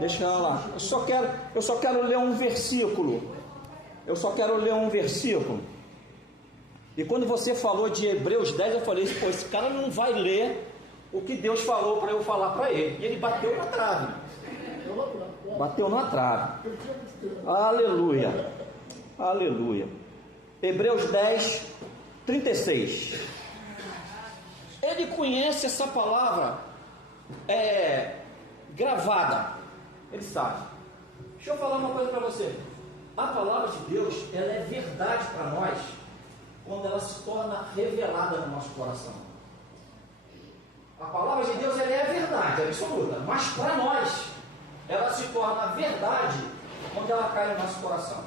Deixa ela lá. Eu só quero ler um versículo. E quando você falou de Hebreus 10, eu falei, pô, esse cara não vai ler o que Deus falou para eu falar para ele. E ele bateu na trave. Aleluia. Aleluia. Hebreus 10, 36. Ele conhece essa palavra gravada. Ele sabe. Deixa eu falar uma coisa para você. A palavra de Deus, ela é verdade para nós quando ela se torna revelada no nosso coração. A palavra de Deus, ela é a verdade absoluta, mas para nós ela se torna verdade quando ela cai no nosso coração.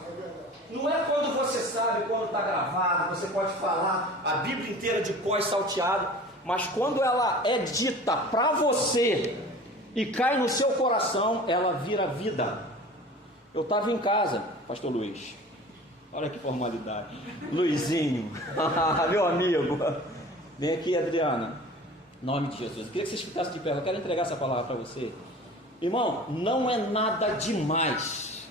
Não é quando você sabe, quando está gravado, você pode falar a Bíblia inteira de cor salteado, mas quando ela é dita para você e cai no seu coração, ela vira vida. Eu estava em casa, pastor Luiz, olha que formalidade, Luizinho, meu amigo, vem aqui, Adriana, em nome de Jesus. Eu queria que vocês ficassem de pé, eu quero entregar essa palavra para você. Irmão, não é nada demais.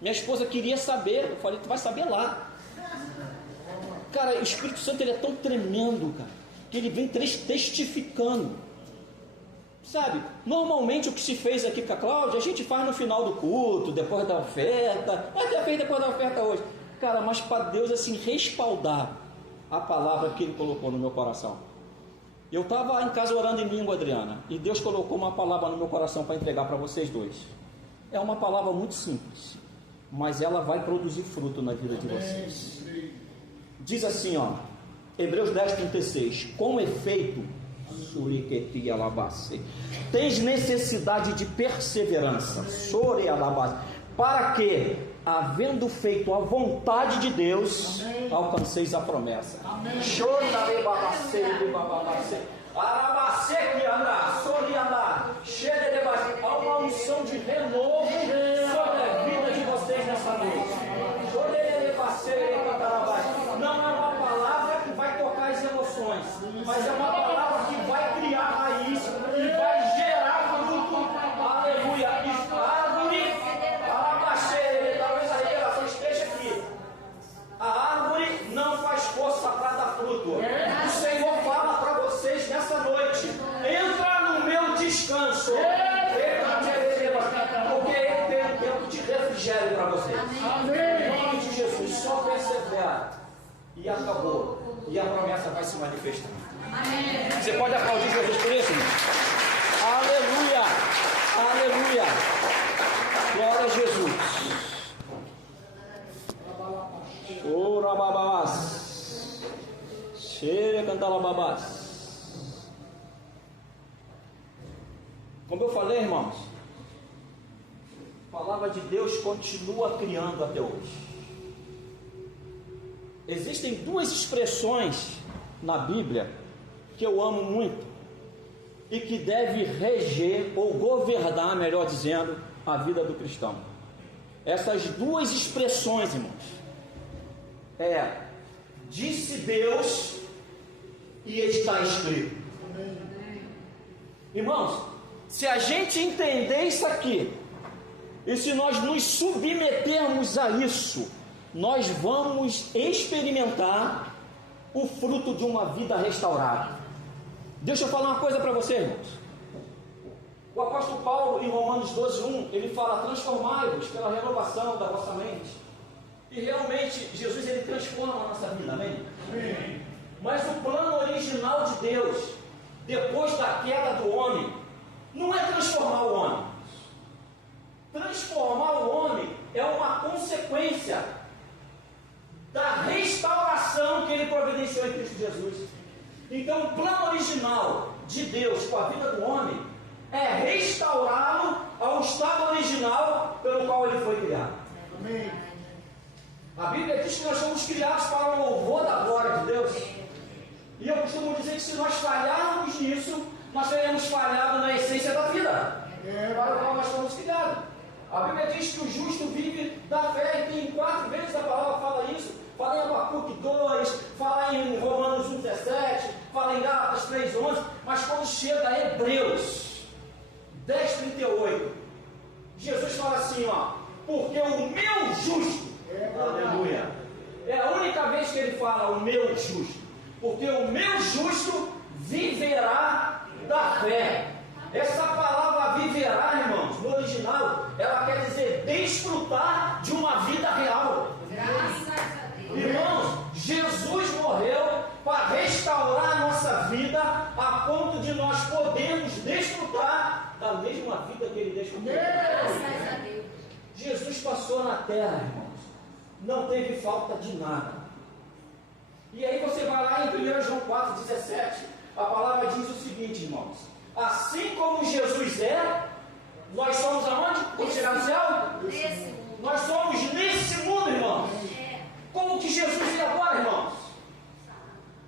Minha esposa queria saber, eu falei, tu vai saber lá. Cara, o Espírito Santo, ele é tão tremendo, cara, que ele vem testificando. Sabe, normalmente o que se fez aqui com a Cláudia, a gente faz no final do culto, depois da oferta, até fez depois da oferta hoje. Cara, mas para Deus assim respaldar a palavra que Ele colocou no meu coração. Eu estava em casa orando em língua, Adriana, e Deus colocou uma palavra no meu coração para entregar para vocês dois. É uma palavra muito simples, mas ela vai produzir fruto na vida de vocês. Diz assim, ó, Hebreus 10, 36, com efeito, tens necessidade de perseverança, para que, havendo feito a vontade de Deus, alcanceis a promessa. Há uma unção de renovo sobre a vida de vocês nessa noite. Não é uma palavra que vai tocar as emoções, mas é uma palavra que vai criar raiz e vai gerar fruto. Aleluia. E árvore, talvez a revelação esteja aqui. A árvore não faz força para dar fruto. O Senhor fala para vocês nessa noite: entra no meu descanso, porque Ele tem um tempo de refrigério para vocês. Em nome de Jesus, só persevera. E acabou. E a promessa vai se manifestar. Amém. Você pode aplaudir Jesus por isso? Aleluia! Aleluia! Glória a Jesus. Ora babás. Cheira cantar babás. Como eu falei, irmãos, a palavra de Deus continua criando até hoje. Existem duas expressões na Bíblia que eu amo muito e que deve reger ou governar, melhor dizendo, a vida do cristão. Essas duas expressões, irmãos, disse Deus e está escrito. Irmãos, se a gente entender isso aqui e se nós nos submetermos a isso, nós vamos experimentar o fruto de uma vida restaurada. Deixa eu falar uma coisa para você, irmãos. O apóstolo Paulo, em Romanos 12:1, ele fala: transformai-vos pela renovação da vossa mente. E realmente, Jesus, ele transforma a nossa vida, amém? Sim. Mas o plano original de Deus, depois da queda do homem, não é transformar o homem. Transformar o homem é uma consequência da restauração que Ele providenciou em Cristo Jesus. Então, o plano original de Deus com a vida do homem é restaurá-lo ao estado original pelo qual ele foi criado. Amém. A Bíblia diz que nós somos criados para o louvor da glória de Deus. E eu costumo dizer que se nós falharmos nisso, nós teremos falhado na essência da vida para o qual nós fomos criados. A Bíblia diz que o justo vive da fé, e tem 4 vezes a palavra fala isso. Fala em Abacuque 2, fala em Romanos 1,17, fala em Gálatas 3,11, mas quando chega a Hebreus 10,38, Jesus fala assim, ó, porque o meu justo, aleluia, é a única vez que ele fala o meu justo, porque o meu justo viverá da fé. Essa palavra viverá, irmãos, no original, ela quer dizer desfrutar de uma vida real. Graças a Deus. Irmãos, Jesus morreu para restaurar a nossa vida a ponto de nós podermos desfrutar da mesma vida que ele desfrutou. Graças a Deus. Jesus passou na terra, irmãos, não teve falta de nada. E aí você vai lá em 1 João 4,17, a palavra diz o seguinte, irmãos: assim como Jesus é, nós somos aonde? Vamos chegar no céu? Nesse mundo. Nós somos nesse mundo, irmãos. Como que Jesus é agora, irmãos?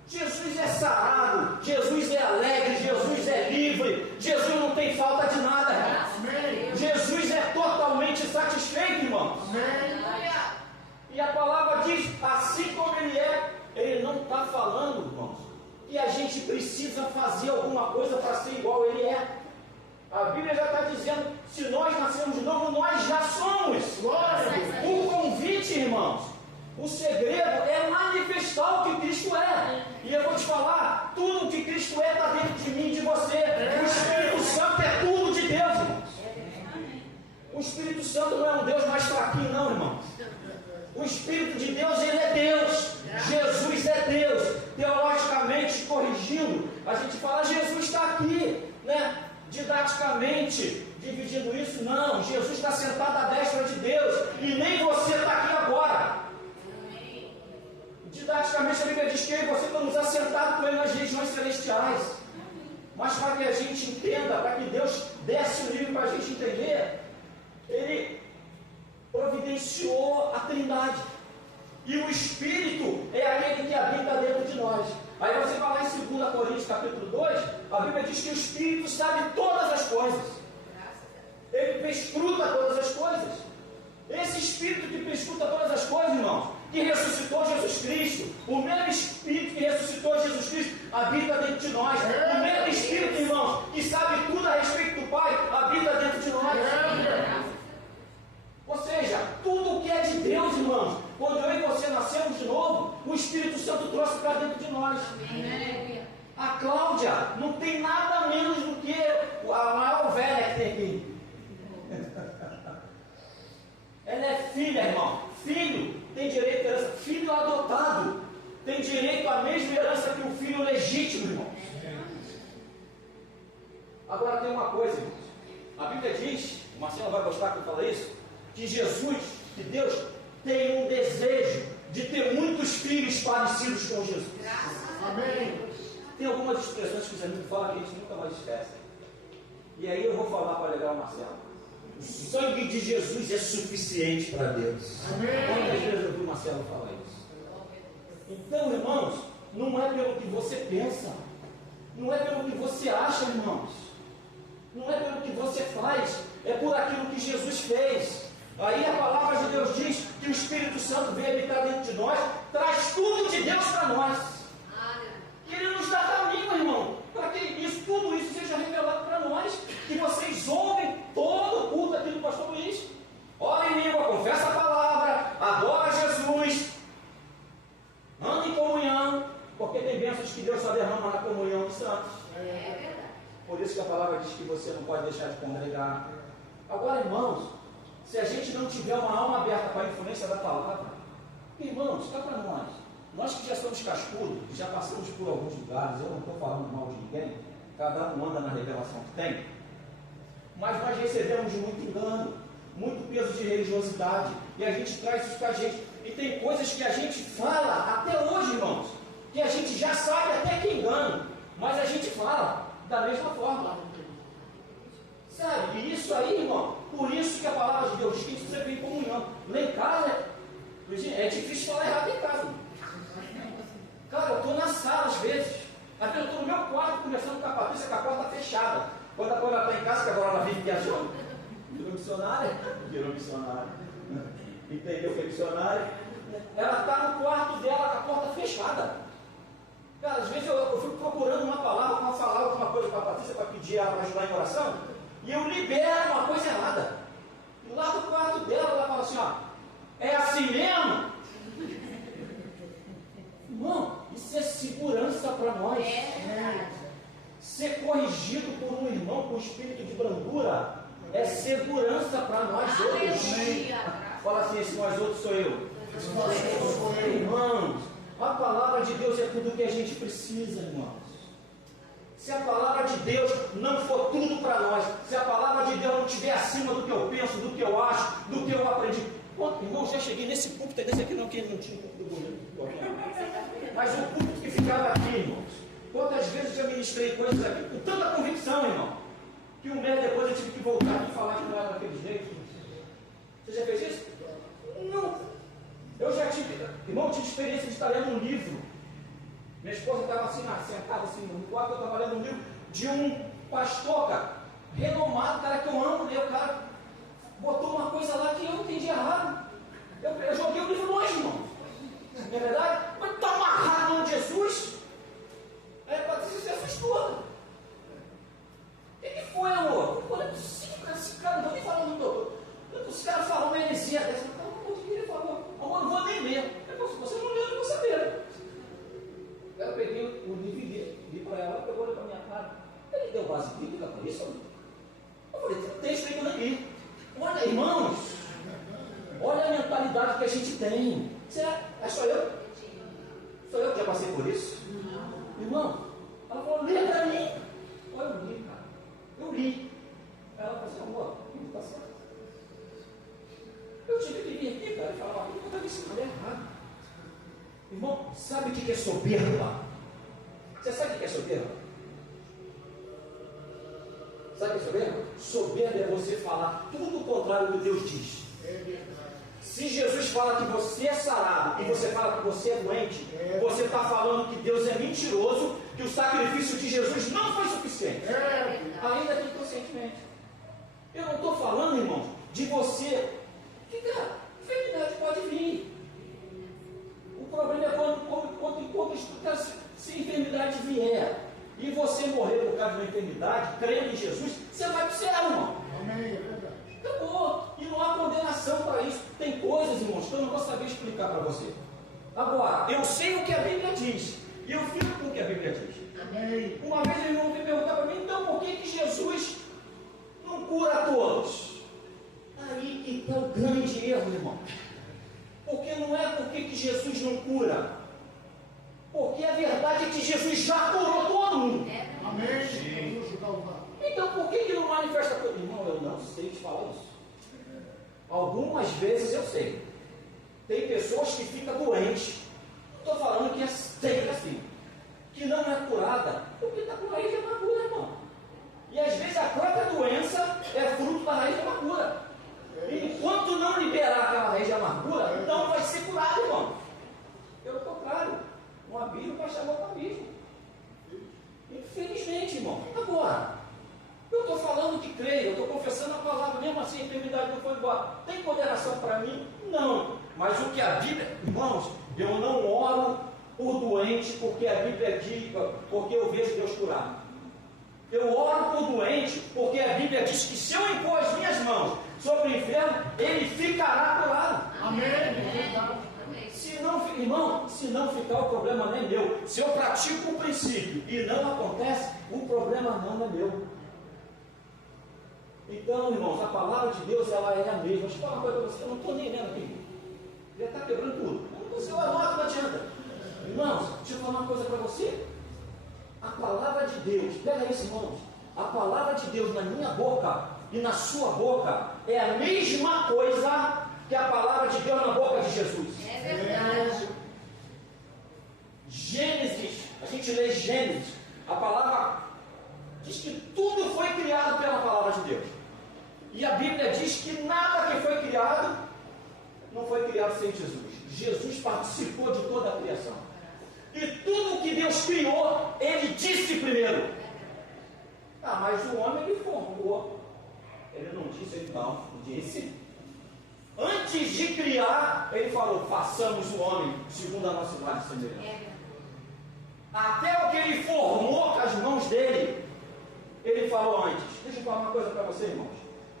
Jesus é sarado, Jesus é alegre, Jesus é livre, Jesus não tem falta de nada, irmãos. Jesus é totalmente satisfeito, irmãos. E a palavra diz, assim como ele é, ele não está falando, irmãos, que a gente precisa fazer alguma coisa para ser igual ele é. A Bíblia já está dizendo, se nós nascemos de novo, nós já somos. O convite, irmãos, o segredo é manifestar o que Cristo é. E eu vou te falar, tudo o que Cristo é está dentro de mim e de você. O Espírito Santo é tudo de Deus, irmãos. O Espírito Santo não é um Deus mais fraquinho, não, irmãos. O Espírito de Deus, ele é Deus. Jesus é Deus. Teologicamente corrigindo, a gente fala, Jesus está aqui, né? Didaticamente dividindo isso, não. Jesus está sentado à destra de Deus e nem você está aqui agora. Didaticamente a Bíblia diz que eu e você estamos assentados com ele nas regiões celestiais. Mas para que a gente entenda, para que Deus desse o livro para a gente entender, ele providenciou a Trindade. E o Espírito é aquele que habita dentro de nós. Aí você vai lá em 2 Coríntios capítulo 2, a Bíblia diz que o Espírito sabe todas as coisas. Ele perscruta todas as coisas. Esse Espírito que perscruta todas as coisas, irmãos, que ressuscitou Jesus Cristo, o mesmo Espírito que ressuscitou Jesus Cristo habita dentro de nós. O mesmo Espírito, irmãos, que sabe tudo a respeito do Pai, habita dentro de nós. Ou seja, tudo o que é de Deus, irmãos, quando eu e você nascemos de novo, o Espírito Santo trouxe para dentro de nós. A Cláudia não tem nada menos do que a maior ovelha que tem aqui. Ela é filha, irmão. Filho tem direito à herança. Filho adotado tem direito à mesma herança que o filho legítimo, irmão. Agora tem uma coisa, irmãos. A Bíblia diz, o Marcelo vai gostar que eu fale isso, que Jesus, que Deus, tem um desejo de ter muitos filhos parecidos com Jesus. Amém. Tem algumas expressões que o Zé fala que a gente nunca mais esquece. E aí eu vou falar para alegrar o Marcelo. O sangue de Jesus é suficiente para Deus. Quantas vezes eu vi o Marcelo falar isso? Então, irmãos, não é pelo que você pensa, não é pelo que você acha, irmãos, não é pelo que você faz, é por aquilo que Jesus fez. Aí a palavra de Deus diz que o Espírito Santo vem habitar dentro de nós, traz tudo de Deus para nós. Ele nos dá caminho, irmão, para que tudo isso seja revelado para nós, que vocês ouvem todo o culto aqui do pastor Luiz. Ora em língua, confessa a palavra, adora Jesus, anda em comunhão, porque tem bênçãos que Deus só derrama na comunhão dos santos. É verdade. Por isso que a palavra diz que você não pode deixar de congregar. Agora, irmãos, se a gente não tiver uma alma aberta para a influência da palavra, irmãos, cá para nós que já somos cascudos, já passamos por alguns lugares, eu não estou falando mal de ninguém, cada um anda na revelação que tem, mas nós recebemos muito engano, muito peso de religiosidade, e a gente traz isso para a gente, e tem coisas que a gente fala até hoje, irmãos, que a gente já sabe até que engano, mas a gente fala da mesma forma. Sabe? E isso aí, irmão, por isso que a palavra de Deus diz que a gente precisa vir em comunhão. Lá em casa, é difícil falar errado em casa. Cara, eu estou na sala às vezes. Às vezes eu estou no meu quarto conversando com a Patrícia, com a porta fechada. Quando ela está em casa, que agora ela vive viajando, virou missionária. Entendeu o que é missionária? Ela está no quarto dela com a porta fechada. Cara, às vezes eu fico procurando uma palavra, para falar alguma coisa para a Patrícia, para pedir ela para ajudar em oração, e eu libero uma coisa errada. lá do quarto dela, ela fala assim, ó, é assim mesmo? Irmão, isso é segurança para nós. É verdade. Ser corrigido por um irmão com espírito de brandura é segurança para nós outros. Aleluia. Fala assim, esse nós outros sou eu. Irmãos, a palavra de Deus é tudo o que a gente precisa, irmãos. Se a palavra de Deus não for tudo para nós, se a palavra de Deus não estiver acima do que eu penso, do que eu acho, do que eu aprendi. Irmãos, já cheguei nesse púlpito, desse aqui não, que não tinha púlpito bonito. Mas o púlpito que ficava aqui, irmãos. Quantas vezes eu ministrei coisas aqui com tanta convicção, irmão, que um mês depois eu tive que voltar aqui e falar que não era daquele jeito. Você já fez isso? Não. Eu já tive, irmão, tive experiência de estar lendo um livro. Minha esposa estava assim, sentada assim no quarto, eu estava lendo um livro de um pastor, cara, renomado, cara que eu amo, e o cara botou uma coisa lá que eu entendi errado. Eu joguei o livro longe, irmão. Não é verdade? Mas está amarrado no nome de Jesus. Aí a Patrícia se assustou. O que foi, amor? Não é possível, cara, esse cara, não vou nem falar no doutor. Os caras falam uma heresia dessa. Ele falou, amor, não vou nem ler. Eu falei, se você não leu, eu não vou saber. Eu peguei o livro e li para ela, ela pegou para a minha cara. Ele deu base bíblica para isso? Eu falei, tem um texto aí que eu não li. Olha, irmãos, olha a mentalidade que a gente tem. Será? É só eu? Sou eu que já passei por isso? Irmão, ela falou, lê para mim. Olha, eu li, cara. Eu li. Ela falou assim, amor, não está certo. Eu tive que vir aqui, cara, e falar, eu estava ensinando errado. Irmão, sabe o que é soberba? Você sabe o que é soberba? Sabe o que é soberba? Soberba é você falar tudo o contrário do que Deus diz. Se Jesus fala que você é sarado e você fala que você é doente, você está falando que Deus é mentiroso, que o sacrifício de Jesus não foi suficiente. Ainda que inconscientemente. Eu não estou falando, irmão, de você. Que, cara, enfermidade pode vir. O problema é quando se a enfermidade vier e você morrer por causa da enfermidade, crendo em Jesus, você vai para o céu, irmão. Amém, é verdade. Acabou. E não há condenação para isso. Tem coisas, irmãos, que eu não vou saber explicar para você. Agora, eu sei o que a Bíblia diz. E eu fico com o que a Bíblia diz. Amém. Uma vez o irmão veio perguntar para mim, então por que Jesus não cura todos? Aí que está o grande erro, irmão. Porque não é porque que Jesus não cura. Porque a verdade é que Jesus já curou todo mundo. Amém. Jesus Calvário. Então por que não manifesta todo? Irmão, eu não sei te falar isso. Algumas vezes eu sei. Tem pessoas que ficam doentes. Não estou falando que é sempre assim. Que não é curada. Porque está com raiz de amargura, irmão. E às vezes a própria doença é fruto da raiz de amargura. E enquanto não liberar aquela raiz de amargura, não vai ser curado, irmão. Pelo contrário, um abismo vai chamar para abismo. Infelizmente, irmão. Agora, eu estou falando que creio, eu estou confessando a palavra, mesmo assim a enfermidade não foi embora. Tem condenação para mim? Não. Mas o que a Bíblia, irmãos, eu não oro por doente porque a Bíblia diz, porque eu vejo Deus curar. Eu oro por doente porque a Bíblia diz que se eu impor as minhas mãos sobre o enfermo, ele ficará curado. Amém. Se não, irmão, se não ficar, o problema não é meu. Se eu pratico o princípio e não acontece, o problema não é meu. Então, irmãos, a palavra de Deus, ela é a mesma. Deixa eu falar uma coisa para você, eu não estou nem lendo aqui. Já está quebrando tudo. Eu anoto, não adianta. Irmãos, deixa eu falar uma coisa para você. A palavra de Deus, pega isso, irmãos. A palavra de Deus na minha boca e na sua boca é a mesma coisa que a palavra de Deus na boca de Jesus. É verdade. Gênesis, a gente lê Gênesis, a palavra diz que tudo foi criado pela palavra de Deus. E a Bíblia diz que nada que foi criado não foi criado sem Jesus. Jesus participou de toda a criação. E tudo que Deus criou, Ele disse primeiro. Ah, mas o homem ele formou. Ele não disse, ele não disse. Antes de criar, ele falou, façamos o homem segundo a nossa imagem e semelhança. Até o que ele formou com as mãos dele, ele falou antes. Deixa eu falar uma coisa para você, irmãos.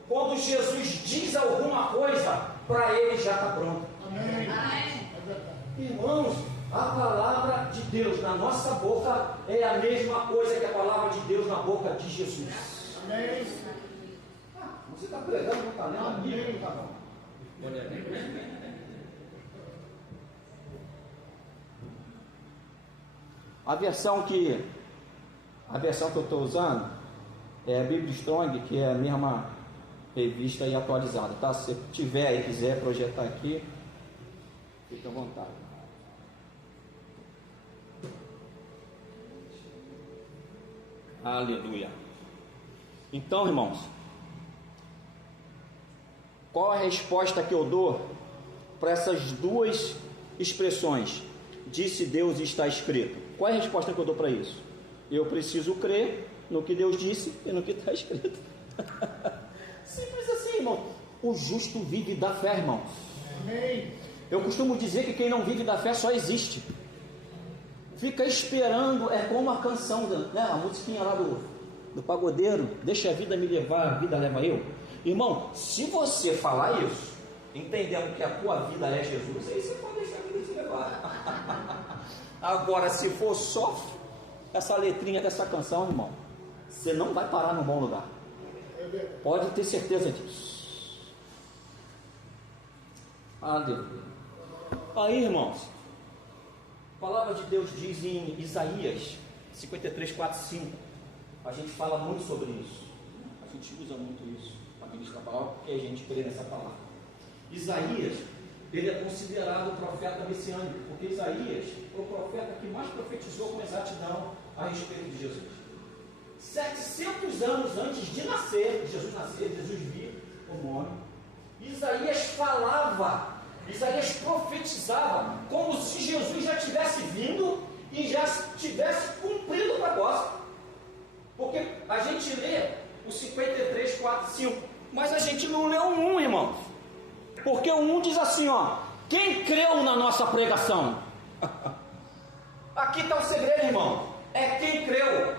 quando Jesus diz alguma coisa, para ele já está pronto. Amém. Amém. É verdade. Irmãos, a palavra de Deus na nossa boca é a mesma coisa que a palavra de Deus na boca de Jesus. Amém. Você está pregando, não está lendo a Bíblia, não está não. A versão que eu estou usando é a Bíblia Strong, que é a mesma revista e atualizada, tá? Se você tiver e quiser projetar aqui, fique à vontade. Aleluia. Então, irmãos, qual a resposta que eu dou para essas duas expressões? Disse Deus e está escrito. Qual é a resposta que eu dou para isso? Eu preciso crer no que Deus disse e no que está escrito. Simples assim, irmão. O justo vive da fé, irmão. Amém. Eu costumo dizer que quem não vive da fé só existe. Fica esperando, é como a canção, né, a musiquinha lá do pagodeiro, deixa a vida me levar, a vida leva eu. Irmão, se você falar isso, entendendo que a tua vida é Jesus, aí você pode deixar a vida te levar. Agora, se for só essa letrinha dessa canção, irmão, você não vai parar no bom lugar. Pode ter certeza disso. Aleluia. Aí, irmãos, a palavra de Deus diz em Isaías 53, 4, 5. A gente fala muito sobre isso. A gente usa muito isso para ministrar a palavra, porque a gente crê nessa palavra. Isaías, ele é considerado o profeta messiânico, porque Isaías foi o profeta que mais profetizou com exatidão a respeito de Jesus. 700 anos antes de nascer, Jesus vir como homem, Isaías falava, Isaías profetizava como se Jesus já tivesse vindo e já tivesse cumprido o propósito. Porque a gente lê o 53, 4, 5, mas a gente não lê o 1, irmãos. Porque o 1 diz assim, ó: quem creu na nossa pregação? Aqui está o segredo, irmão. É quem creu.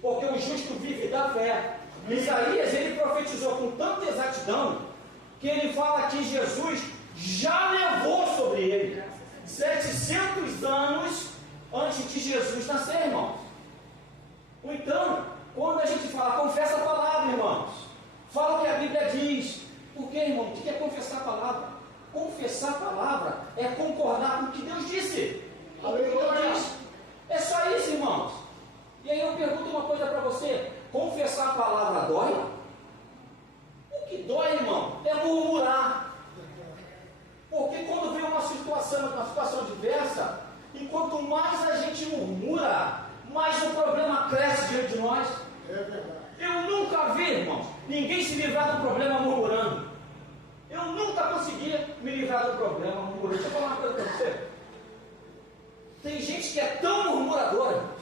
Porque o justo vive da fé. Isaías, ele profetizou com tanta exatidão que ele fala que Jesus já levou sobre ele 700 anos antes de Jesus nascer, irmãos. Então, quando a gente fala, confessa a palavra, irmãos, fala o que a Bíblia diz. Por quê, irmão? O que é confessar a palavra? Confessar a palavra é concordar com o que Deus disse. O que Deus diz. É só isso, irmãos. E aí eu pergunto uma coisa para você: confessar a palavra dói? O que dói, irmão, é murmurar. Porque quando vem uma situação diversa, e quanto mais a gente murmura, mais o problema cresce diante de nós. É verdade. Eu nunca vi, irmãos, ninguém se livrar do problema murmurando. Eu nunca consegui me livrar do problema murmurando. Deixa eu falar uma coisa para você. Tem gente que é tão murmuradora, irmãos,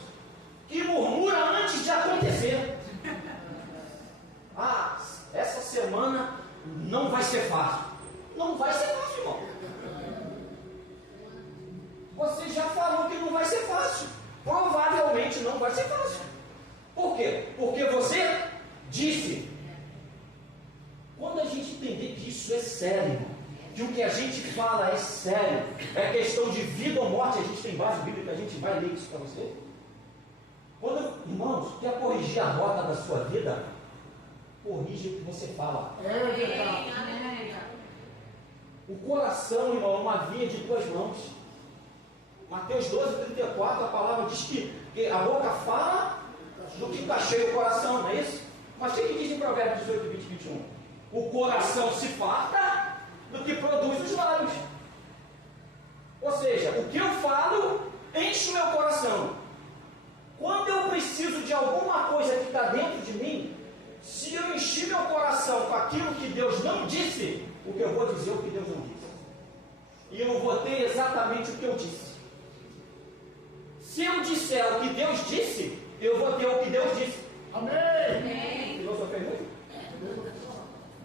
que murmura antes de acontecer. Ah, essa semana não vai ser fácil. Não vai ser fácil, irmão. Você já falou que não vai ser fácil. Provavelmente não vai ser fácil. Por quê? Porque você disse. Quando a gente entender que isso é sério, irmão, que o que a gente fala é sério, é questão de vida ou morte, a gente tem base bíblica, a gente vai ler isso para você. Quando, irmãos, quer corrigir a rota da sua vida, corrige o que você fala. É verdade. O coração, irmão, é uma via de duas mãos. Mateus 12, 34, a palavra diz que a boca fala do que está cheio o coração, não é isso? Mas o que diz em Provérbios 18, 20 e 21? O coração se farta do que produz os lábios. Ou seja, o que eu falo enche o meu coração. Quando eu preciso de alguma coisa que está dentro de mim, se eu encher meu coração com aquilo que Deus não disse, o que eu vou dizer é o que Deus não disse. E eu vou ter exatamente o que eu disse. Se eu disser o que Deus disse, eu vou ter o que Deus disse. Amém. Filosofia muito?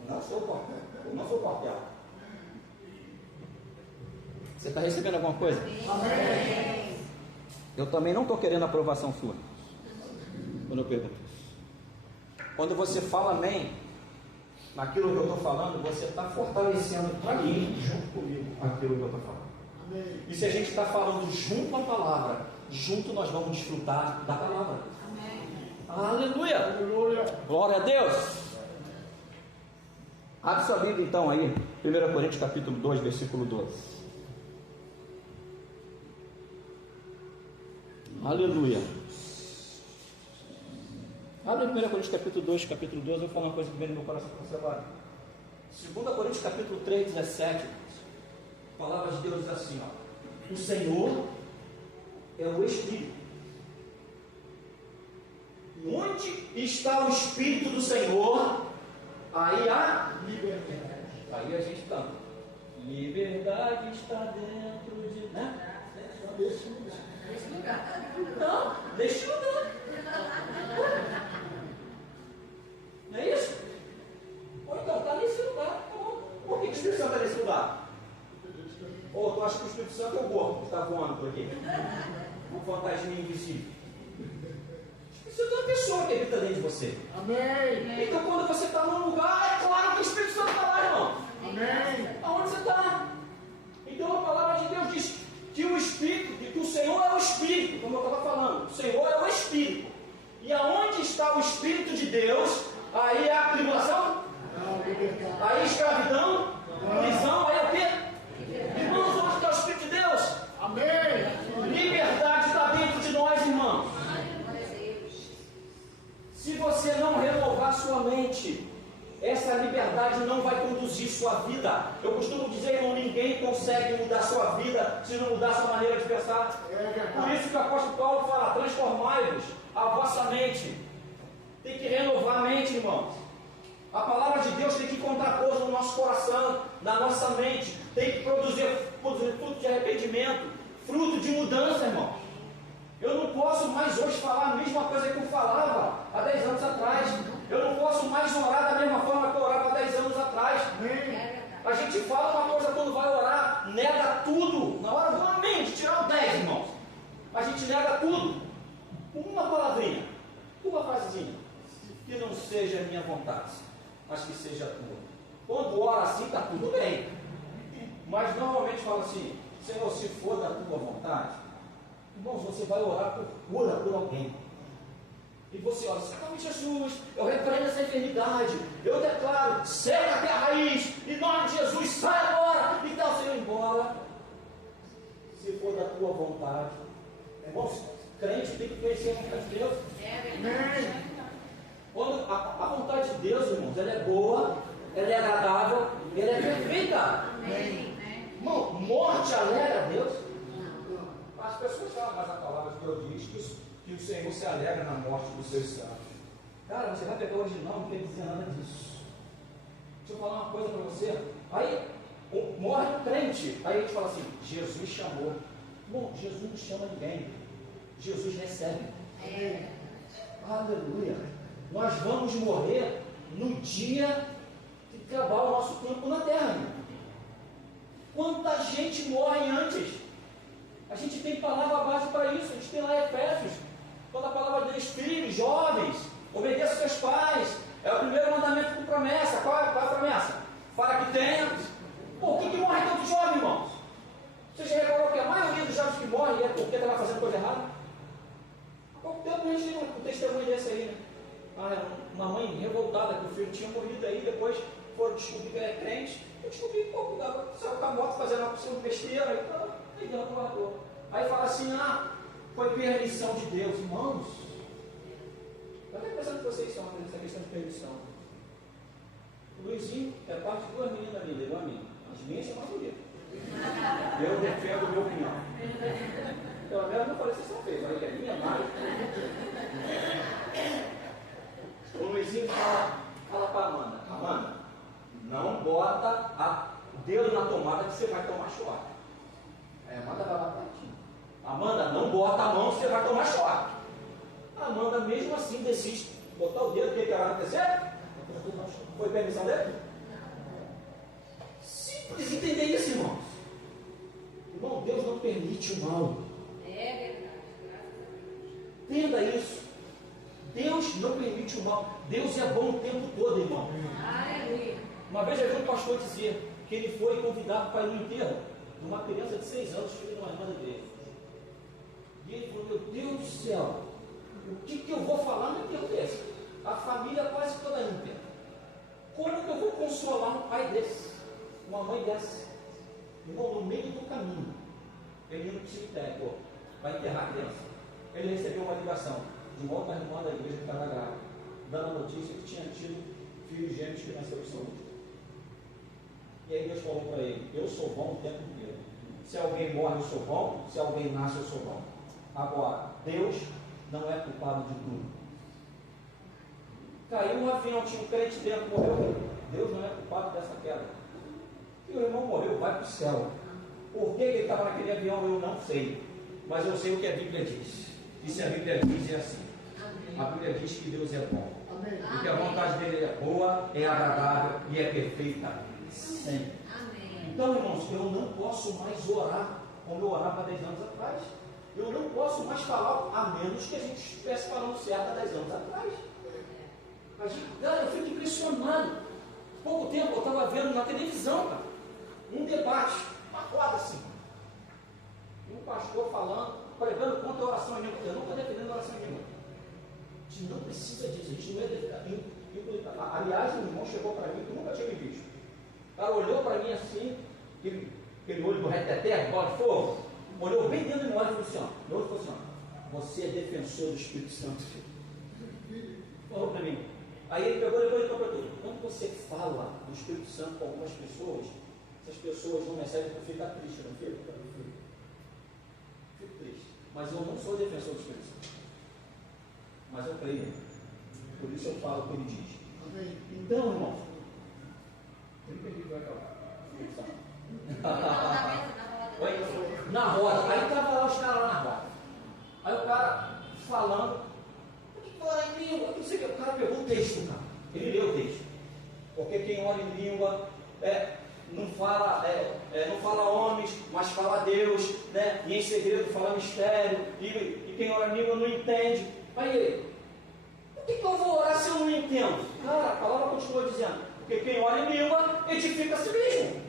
Não sou quartel. Eu não sou quartel. Você está recebendo alguma coisa? Amém. Eu também não estou querendo aprovação sua. Quando eu pergunto isso. Quando você fala amém, naquilo que eu estou falando, você está fortalecendo ali, junto comigo, aquilo que eu estou falando. Amém. E se a gente está falando junto à palavra, junto nós vamos desfrutar da palavra. Aleluia! Aleluia. Glória a Deus! Abre sua Bíblia então aí, 1 Coríntios capítulo 2, versículo 12. Aleluia! Abre 1 Coríntios capítulo 2, capítulo 12, eu vou falar uma coisa que vem no meu coração para você agora. 2 Coríntios capítulo 3, 17, a palavra de Deus diz assim, ó: o Senhor é o Espírito. Onde está o Espírito do Senhor, aí há liberdade. Aí a gente canta: liberdade está dentro de... né? Desse lugar. Não, deixa eu ver. Não é isso? Ou então está nesse lugar. Por que o Espírito Santo está nesse lugar? Ou tu acha que o Espírito Santo é o gordo que está voando por aqui? Um fantasminha invisível. O Espírito Santo é uma pessoa que habita dentro de você. Amém. Então quando você está num lugar, é claro que o Espírito Santo está lá, irmão. Amém. Aonde você está? Então a palavra de Deus diz que o Espírito, que o Senhor é o Espírito, como eu estava falando, o Senhor é o Espírito. E aonde está o Espírito de Deus, aí é a tribulação, Não, liberdade. aí é escravidão, prisão, aí é o quê? Irmãos, onde está o Espírito de Deus? Amém. Liberdade está dentro de nós, irmãos. Se você não renovar sua mente, essa liberdade não vai conduzir sua vida. Eu costumo dizer, irmão, ninguém consegue mudar sua vida se não mudar sua maneira de pensar. É verdade. Por isso que o apóstolo Paulo fala: transformai-vos a vossa mente. Tem que renovar a mente, irmãos. A palavra de Deus tem que contrapor no nosso coração, na nossa mente. Tem que produzir fruto de arrependimento, fruto de mudança, irmãos. Eu não posso mais hoje falar a mesma coisa que eu falava há 10 anos atrás. Eu não posso mais orar da mesma forma que eu orava há 10 anos atrás. Amém. A gente fala uma coisa quando vai orar, nega tudo. Na hora do amém, de tirar o 10, irmãos. A gente nega tudo. Uma palavrinha, uma frasezinha. Que não seja a minha vontade, mas que seja a tua. Quando ora assim, está tudo bem. Mas normalmente fala assim: Senhor, se for da tua vontade, irmãos, você vai orar por cura por alguém. E você ora: Senhor Jesus, eu repreendo essa enfermidade, eu declaro, seca até a raiz, em nome de Jesus, sai agora, e dá o Senhor embora. Se for da tua vontade. Irmãos, crente tem que conhecer a vontade de Deus. Amém. Quando a vontade de Deus, irmãos, ela é boa, ela é agradável, ela é perfeita. Irmão, morte alegra a Deus. As pessoas falam, mas a palavra de Deus diz que o Senhor se alegra na morte dos seus servos. Cara, você vai pegar hoje não quer dizer nada disso. Deixa eu falar uma coisa para você. Aí morre um crente, aí a gente fala assim: Jesus chamou. Irmão, Jesus não chama ninguém. Jesus recebe. Aleluia. Nós vamos morrer no dia que acabar o nosso tempo na terra, irmão. Quanta gente morre antes? A gente tem palavra base para isso. A gente tem lá Efésios, quando a palavra diz: filhos, jovens, obedeça seus pais. É o primeiro mandamento com promessa. Qual é a promessa? Para que tenha. Por que morre tanto jovem, irmãos? Você já reparou que a maioria dos jovens que morrem é porque estava fazendo coisa errada? Há pouco tempo a gente tem um testemunho desse aí, né? Uma mãe revoltada que o filho tinha morrido aí, depois foram descobrir que era crente. Eu descobri que saiu com a moto fazendo uma besteira, e estava ligando o guardador. Aí fala assim: foi permissão de Deus. Irmãos, eu estou pensando que vocês são nessa questão de permissão. O Luizinho é parte de duas meninas ali, igual a mim. As minhas são mais bonitas. Eu defendo a minha opinião. Pelo menos não falei que vocês são feios, mas é minha mais. O Luizinho fala para a Amanda: Amanda, não bota o dedo na tomada que você vai tomar choque. Aí a Amanda vai lá pertinho. Amanda, não bota a mão que você vai tomar choque. A Amanda mesmo assim decide botar o dedo. O que vai acontecer? Foi permissão dele? Simples entender isso, irmãos. Irmão, Deus não permite o mal. É verdade, graças a Deus. Entenda isso. Deus não permite o mal. Deus é bom o tempo todo, irmão. Aleluia. Uma vez eu vi um pastor dizer que ele foi convidado para ir no enterro de uma criança de 6 anos, filho de uma irmã da igreja. E ele falou: meu Deus do céu, o que eu vou falar no enterro desse? A família quase toda ímpia. Como que eu vou consolar um pai desse? Uma mãe dessa? Irmão, no meio do caminho, ele ia no cemitério, pô, vai enterrar a criança. Ele recebeu uma ligação de uma outra irmã da igreja que estava grávida, dando a notícia que tinha tido filhos gêmeos que nasceram de saúde. E aí Deus falou para ele: eu sou bom o tempo inteiro. Se alguém morre, eu sou bom. Se alguém nasce, eu sou bom. Agora, Deus não é culpado de tudo. Caiu um avião, tinha um crente dentro, morreu. Deus não é culpado dessa queda. E o irmão morreu, vai para o céu. Por que ele estava naquele avião, eu não sei. Mas eu sei o que a Bíblia diz. E se a Bíblia diz, é assim. A Bíblia diz que Deus é bom. Amém. E que a vontade dele é boa, é agradável e é perfeita sempre. Então, irmãos, eu não posso mais orar como eu orava há 10 anos atrás. Eu não posso mais falar, a menos que a gente estivesse falando certo há 10 anos atrás. Cara, eu fico impressionado. Pouco tempo eu estava vendo na televisão, cara, um debate, uma roda assim. Um pastor falando, pregando contra a oração em língua. Eu não estou defendendo a oração em língua. A gente não precisa disso, a gente não é defendendo. Aliás, um irmão chegou para mim que nunca tinha me visto. O cara olhou para mim assim, aquele olho do reteté, bola de fogo, olhou bem dentro do meu olho e falou assim: ó, meu olho falou assim: ó, você é defensor do Espírito Santo, filho. Falou para mim. Aí ele pegou e falou para tudo. Quando você fala do Espírito Santo com algumas pessoas, essas pessoas não recebem para ficar triste, não fica? Fico triste. Mas eu não sou defensor do Espírito Santo. Mas eu creio. Por isso eu falo o que ele diz. Amém. Então, irmão, ele pediu que vai acabar. Na roda. Aí estava lá os caras lá na roda. Aí o cara falando, em língua, não sei o que. O cara pegou o texto, cara. Ele leu o texto. Porque quem ora em língua não fala homens, mas fala Deus, né? E em segredo fala mistério. E quem ora em língua não entende. Aí ele: por que eu vou orar se eu não entendo? Cara, a palavra continua dizendo: porque quem ora em língua edifica a si mesmo.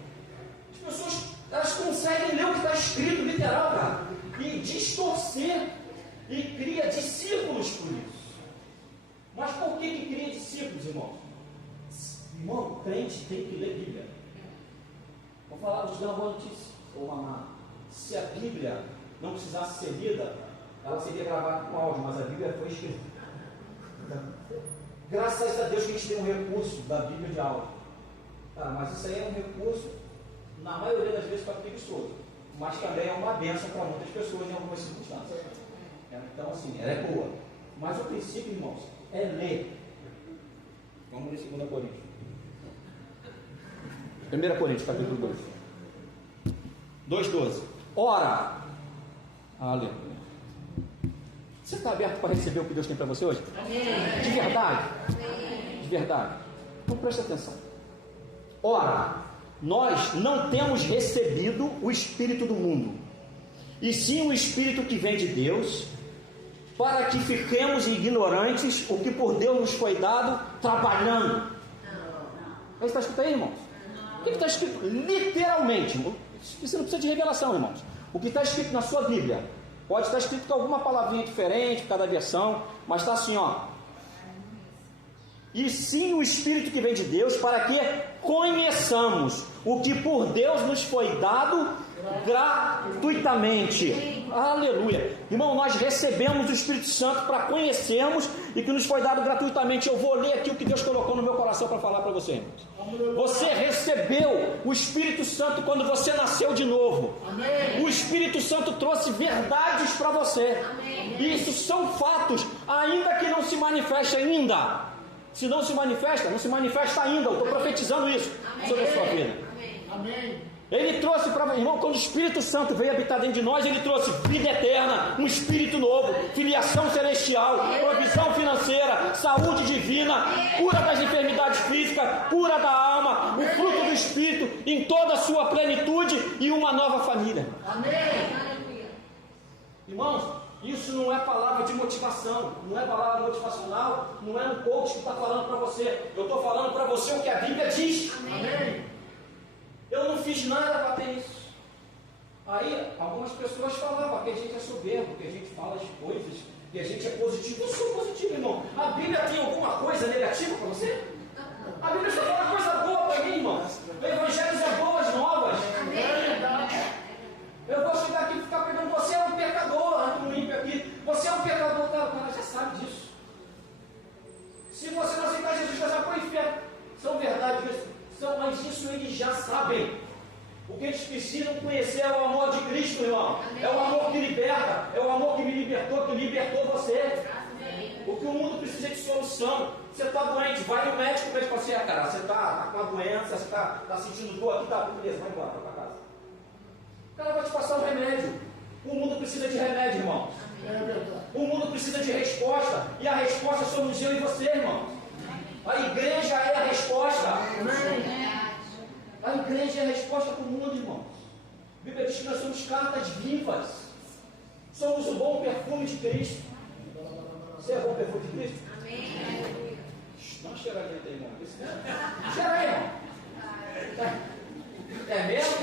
As pessoas, elas conseguem ler o que está escrito, literal, cara, e distorcer, e cria discípulos por isso. Mas por que cria discípulos, irmãos? Irmão, o crente tem que ler Bíblia. Vou falar, vou te dar uma boa notícia, ou uma má. Se a Bíblia não precisasse ser lida, ela seria gravada com áudio, mas a Bíblia foi escrita. Graças a Deus que a gente tem um recurso da Bíblia de áudio. Mas isso aí é um recurso, na maioria das vezes, para preguiçoso. Mas também é uma bênção para muitas pessoas em algumas circunstâncias. Então, assim, ela é boa. Mas o princípio, irmãos, é ler. Vamos ler 2 Coríntios. 1 Coríntios, capítulo 2. 2:12. Ora, aleluia. Você está aberto para receber o que Deus tem para você hoje? Amém. De verdade? Amém. De verdade. Então preste atenção. Ora, nós não temos recebido o Espírito do mundo, e sim o Espírito que vem de Deus, para que fiquemos ignorantes o que por Deus nos foi dado, trabalhando. Aí está escrito aí, irmãos? O que está escrito? Literalmente. Isso não precisa de revelação, irmãos. O que está escrito na sua Bíblia pode estar escrito com alguma palavrinha diferente, cada versão, mas está assim, ó. E sim o Espírito que vem de Deus, para que conheçamos o que por Deus nos foi dado gratuitamente. Aleluia. Irmão, nós recebemos o Espírito Santo para conhecermos e que nos foi dado gratuitamente. Eu vou ler aqui o que Deus colocou no meu coração para falar para você, irmãos. Você recebeu o Espírito Santo quando você nasceu de novo. Amém. O Espírito Santo trouxe verdades para você. Amém. E isso são fatos, ainda que não se manifeste ainda. Se não se manifesta, não se manifesta ainda. Eu estou profetizando isso sobre a sua vida. Amém. Amém. Ele trouxe para, irmão, quando o Espírito Santo veio habitar dentro de nós, ele trouxe vida eterna, um espírito novo, filiação celestial, provisão financeira, saúde divina, cura das enfermidades físicas, cura da alma, o fruto do Espírito em toda a sua plenitude e uma nova família. Amém. Aleluia. Irmãos, Isso não é palavra de motivação, não é palavra motivacional, não é um coach que está falando para você. Eu estou falando para você o que a Bíblia diz. Amém. Eu não fiz nada para ter isso. Aí, algumas pessoas falavam que a gente é soberbo, que a gente fala as coisas, que a gente é positivo. Eu sou positivo, irmão. A Bíblia tem alguma coisa negativa para você? A Bíblia só fala coisa boa para mim, irmão. O Evangelho é boas novas. Eu vou chegar aqui e ficar pegando, você é um pecador, um ímpio aqui. Você é um pecador, tá? O cara já sabe disso. Se você não aceitar Jesus, já vai para o inferno. São verdades, mas isso eles já sabem. O que eles precisam conhecer é o amor de Cristo, irmão. É o amor que liberta, é o amor que me libertou, que libertou você. O que o mundo precisa é de solução. Você está doente, vai no médico para ele falar assim, cara, você está com uma doença, você está sentindo dor aqui, tá, beleza, vai embora, vai para casa. O cara vai te passar um remédio. O mundo precisa de remédio, irmão. O mundo precisa de resposta. E a resposta somos eu e você, irmão. A igreja é a resposta. A igreja é a resposta para o mundo, irmãos. A Bíblia diz que nós somos cartas vivas. Somos o bom perfume de Cristo. Você é bom perfume de Cristo? Amém. Dá uma cheiradinha aí, irmão. Cheira aí, irmão. É mesmo?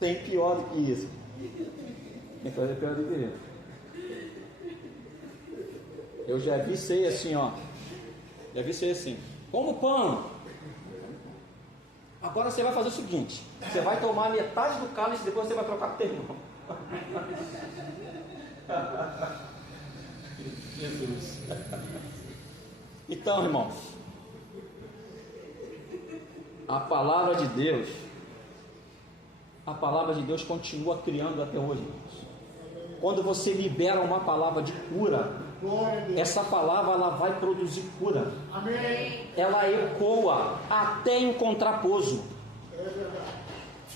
Tem pior do que isso. Tem coisa pior do que isso. Eu já vi ser assim, ó. Já vi ser assim. Como pano. Agora você vai fazer o seguinte: você vai tomar metade do cálice e depois você vai trocar com o teu irmão. Jesus. Então, irmãos, a palavra de Deus continua criando até hoje, irmãos. Quando você libera uma palavra de cura, essa palavra ela vai produzir cura. Amém. Ela ecoa até encontrar pouso.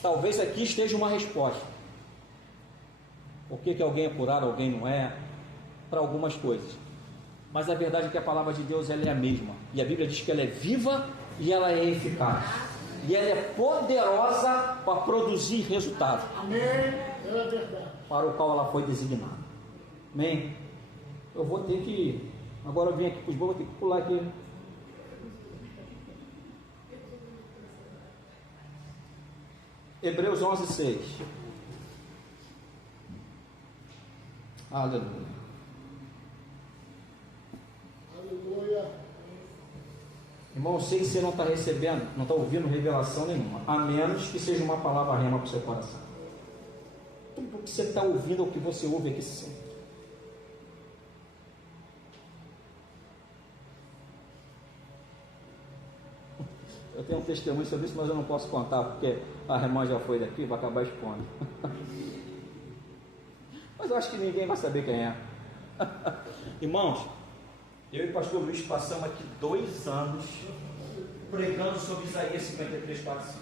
Talvez aqui esteja uma resposta. Por que alguém é curado, alguém não é? Para algumas coisas. Mas a verdade é que a palavra de Deus ela é a mesma. E a Bíblia diz que ela é viva e ela é eficaz. E ela é poderosa para produzir resultado. Amém. É verdade. Para o qual ela foi designada. Amém? Eu vou ter que... Agora eu vim aqui para os bons, vou ter que pular aqui. Hebreus 11:6. Aleluia. Aleluia. Irmão, eu sei que você não está recebendo, não está ouvindo revelação nenhuma, a menos que seja uma palavra rema para o seu coração. Tudo que você está ouvindo é o que você ouve aqui sempre. Eu tenho um testemunho sobre isso, mas eu não posso contar, porque a irmã já foi daqui, vai acabar expondo. Mas eu acho que ninguém vai saber quem é. Irmãos, eu e o pastor Luiz passamos aqui 2 anos pregando sobre Isaías 53, 4, 5.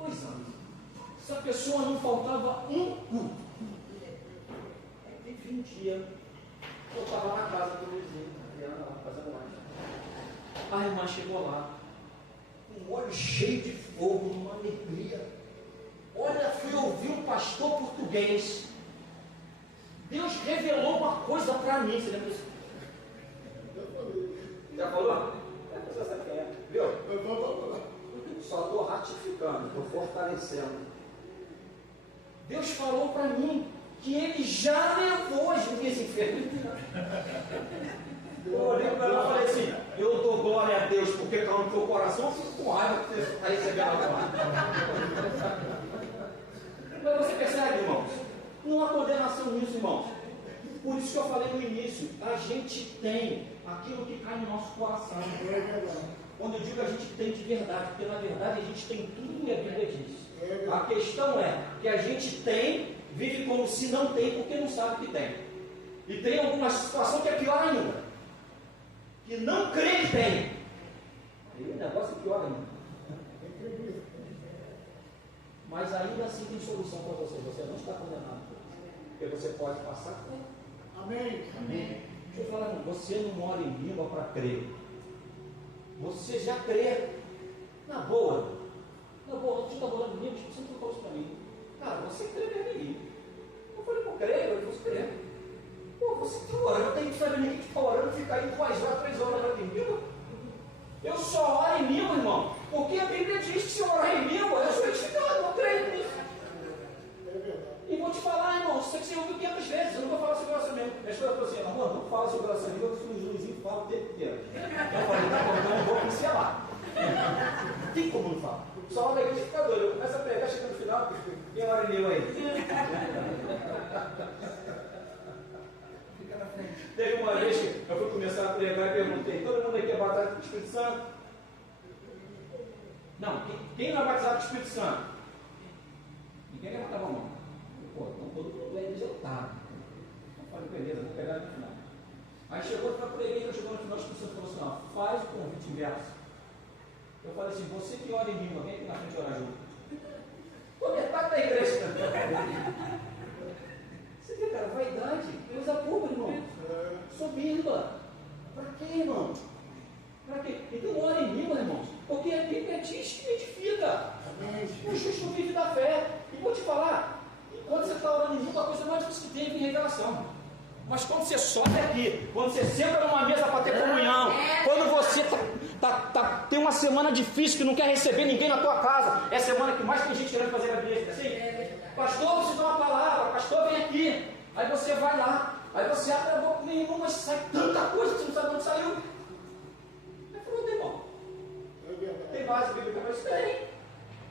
2 anos. Essa pessoa não faltava um culto. Teve um dia, eu estava na casa do vizinho, fazendo lanche. A irmã chegou lá, um olho cheio de fogo, uma alegria. Olha, fui ouvir um pastor português. Deus revelou uma coisa para mim. Você lembra disso? Já falou? Você sabe quem é, viu? Só estou ratificando, estou fortalecendo. Deus falou para mim que Ele já levou as minhas enfermidades. Eu olhei para ela e falei assim: eu dou glória a Deus, porque está no teu coração, eu fico com raiva que você está recebendo agora. Mas você percebe, irmãos? Não há condenação nisso, irmãos. Por isso que eu falei no início, a gente tem aquilo que cai no nosso coração. Quando eu digo a gente tem de verdade, porque na verdade a gente tem tudo que a Bíblia diz. A questão é que a gente tem, vive como se não tem, porque não sabe que tem. E tem alguma situação que é pior ainda, que não crê que tem. Aí o negócio é pior ainda. Mas ainda assim tem solução para você. Você não está condenado. Porque você pode passar por. Amém. Amém. Deixa eu falar, você não mora em língua para crer. Você já crê. Na boa, você está morando comigo, você não falou isso para mim. Cara, você crê mesmo em mim. Eu falei, pô, creio, eu falei, crê. Pô, você está orando, tem que saber ninguém que está orando, fica aí 2 horas, 3 horas orando em língua. Eu só oro em língua, irmão, porque a Bíblia diz que se eu orar em língua, eu sou edificado, eu creio nisso. É verdade. E vou te falar, irmão, isso aqui você ouviu 500 vezes, eu não vou falar sobre oração mesmo. Minha esposa falou assim, amor, não fala sobre oração mesmo, eu os Luizinho fala o tempo inteiro. Eu falei, tá bom, então eu vou pincelar. Não tem como não falar. Só uma igreja fica doido, eu começo a pregar, chega no final, quem ora em língua aí? Teve uma vez que eu fui começar a pregar e perguntei, todo mundo aqui é batizado com o Espírito Santo? Não, quem não é batizado com o Espírito Santo? Ninguém levantava a mão. Pô, então todo mundo é exaltado. Eu falei, beleza, vou pegar no final. Aí chegou para pregar, chegou no final, o Espírito Santo falou assim, ó, faz o convite inverso. Eu falei assim, você que ora em língua, vem aqui na frente orar junto. Pô, metade da igreja. Você vê, cara, vaidade, coisa pública, irmão. Soberba. Para quê, irmão? Para quê? Então ora em língua, irmãos, porque a Bíblia diz que edifica. O justo vive da fé. E vou te falar, quando você está orando em língua, a coisa mais difícil que tem é vir revelação. Mas quando você sobe aqui, quando você senta numa mesa para ter comunhão, quando você tem uma semana difícil que não quer receber ninguém na tua casa, é a semana que mais tem gente querendo fazer a igreja, assim? Pastor, você dá uma palavra, pastor, vem aqui. Aí você vai lá, aí você abre a boca nenhuma, mas sai tanta coisa que você não sabe onde saiu. Aí falou, irmão, tem base bíblica para isso? Tem.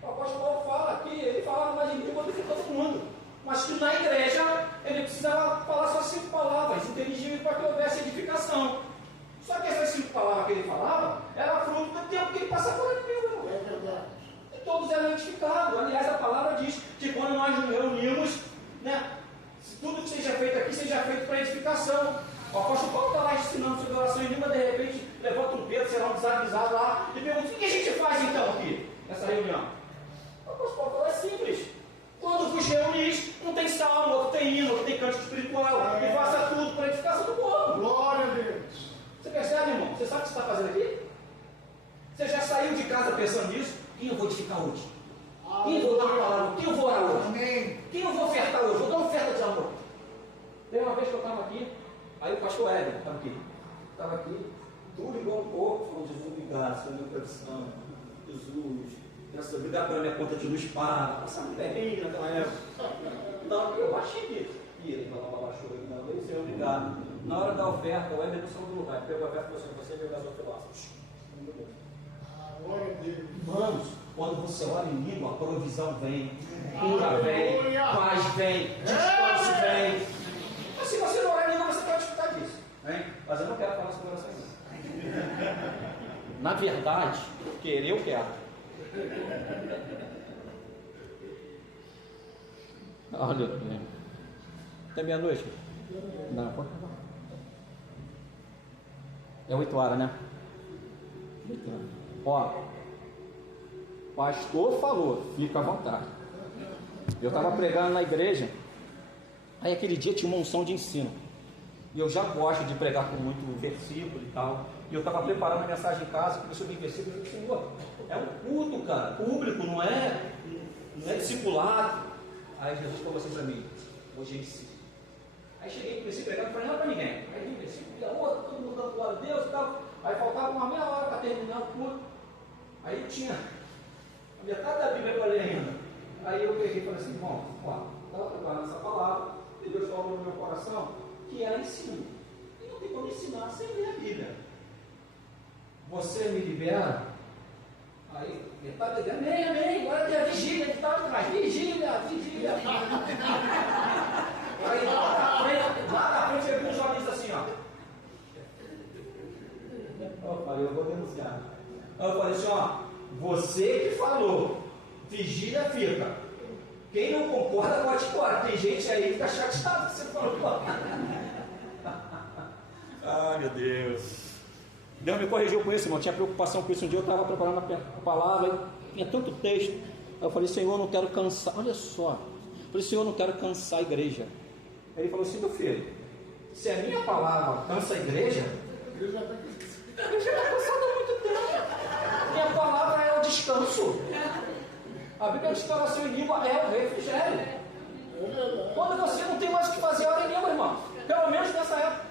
O apóstolo Paulo fala aqui, ele fala mais em língua do que todo mundo. Mas que na igreja ele precisava falar só 5 palavras, inteligíveis para que houvesse edificação. Só que essas 5 palavras que ele falava era fruto do tempo que ele passava por aqui, irmão. É verdade. E todos eram edificados. Aliás, a palavra diz que quando nós nos reunimos, né, se tudo que seja feito aqui seja feito para edificação. O apóstolo Paulo está lá ensinando sobre oração em língua, de repente levanta um Pedro, será um desavisado lá, e pergunta: o que a gente faz então aqui, nessa reunião? O apóstolo Paulo fala: é simples. Quando vos reunis, não tem salmo, outro tem hino, outro tem cântico espiritual, e faça tudo para a edificação do povo. Glória a Deus. Você percebe, irmão? Você sabe o que você está fazendo aqui? Você já saiu de casa pensando nisso? Quem eu vou edificar hoje? Quem eu vou dar uma palavra? Quem eu vou orar hoje? Amém. Quem eu vou ofertar hoje? Vou dar uma oferta de amor. Tem uma vez que eu estava aqui, aí o pastor Éder estava aqui, tudo igual um pouco, falando: Jesus, obrigado, Senhor, minha profissão, Jesus, graças a Deus, obrigado pela minha conta de luz paga, passava bem naquela época. Então, eu baixei aqui. E ele baixou aqui, não, eu, Senhor, obrigado. Na hora da oferta, o Éder não saiu do lugar, pegou a oferta e falou: você veio das outras. Glória a Deus. Irmãos, quando você ora em língua, a provisão vem, cura vem, paz vem, descanso vem. Mas se você não orar em língua, você pode escutar disso. Hein? Mas eu não quero falar sobre oração em língua. Na verdade, querer eu quero. Olha, até meia-noite. Não, pode acabar. É 8 horas, né? 8 horas. Ó, pastor falou, fica à vontade. Eu estava pregando na igreja, aí aquele dia tinha uma unção de ensino. E eu já gosto de pregar com muito versículo e tal. E eu estava preparando a mensagem em casa, começou a vir versículo, eu falei: Senhor, é um culto, cara, público, não é discipulado. Aí Jesus falou assim para mim: hoje é ensino. Aí cheguei, comecei a pregar, não falei nada para ninguém. Aí vim versículo, e a outra, todo mundo dando glória a Deus e tal. Aí faltava uma meia hora para terminar o culto. Aí tinha a metade da Bíblia para ler ainda. Aí eu peguei e falei assim: irmão, estava preparando essa palavra, e Deus falou no meu coração que era ensino. E não tem como ensinar sem ler a Bíblia. Você me libera? Aí, metade da Bíblia, amém, amém, agora tem a vigília que estava atrás. Vigília. Aí lá na frente eu vi um jornalista assim, ó. Eu falei: eu vou denunciar. Aí eu falei assim: ó, você que falou, vigília fica. Quem não concorda pode ir embora. Tem gente aí que está chateada que você falou. Ai, meu Deus. Deus me corrigiu com isso, irmão. Eu tinha preocupação com isso. Um dia eu estava preparando a palavra, tinha tanto texto. Aí eu falei: Senhor, eu não quero cansar. Olha só. Eu falei: Senhor, eu não quero cansar a igreja. Aí ele falou assim: meu filho, se a minha palavra cansa a igreja, Ele já está eu já estou cansado há muito tempo. Minha palavra é o descanso. A Bíblia diz que a oração em língua é o refrigério. Quando você não tem mais o que fazer, ora em língua, irmão. Pelo menos nessa época.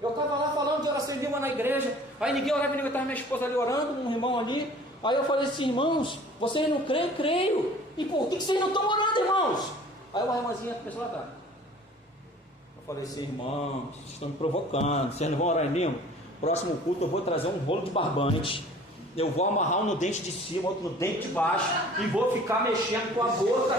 Eu estava lá falando de oração em língua na igreja. Aí ninguém orava em língua, estava minha esposa ali orando, um irmão ali. Aí eu falei assim, irmãos, vocês não creem? Creio. E por que vocês não estão orando, irmãos? Aí uma irmãzinha começou a dar. Eu falei assim, irmãos, vocês estão me provocando, vocês não vão orar em língua? Próximo culto eu vou trazer um rolo de barbante. Eu vou amarrar um no dente de cima, outro no dente de baixo, e vou ficar mexendo com a boca.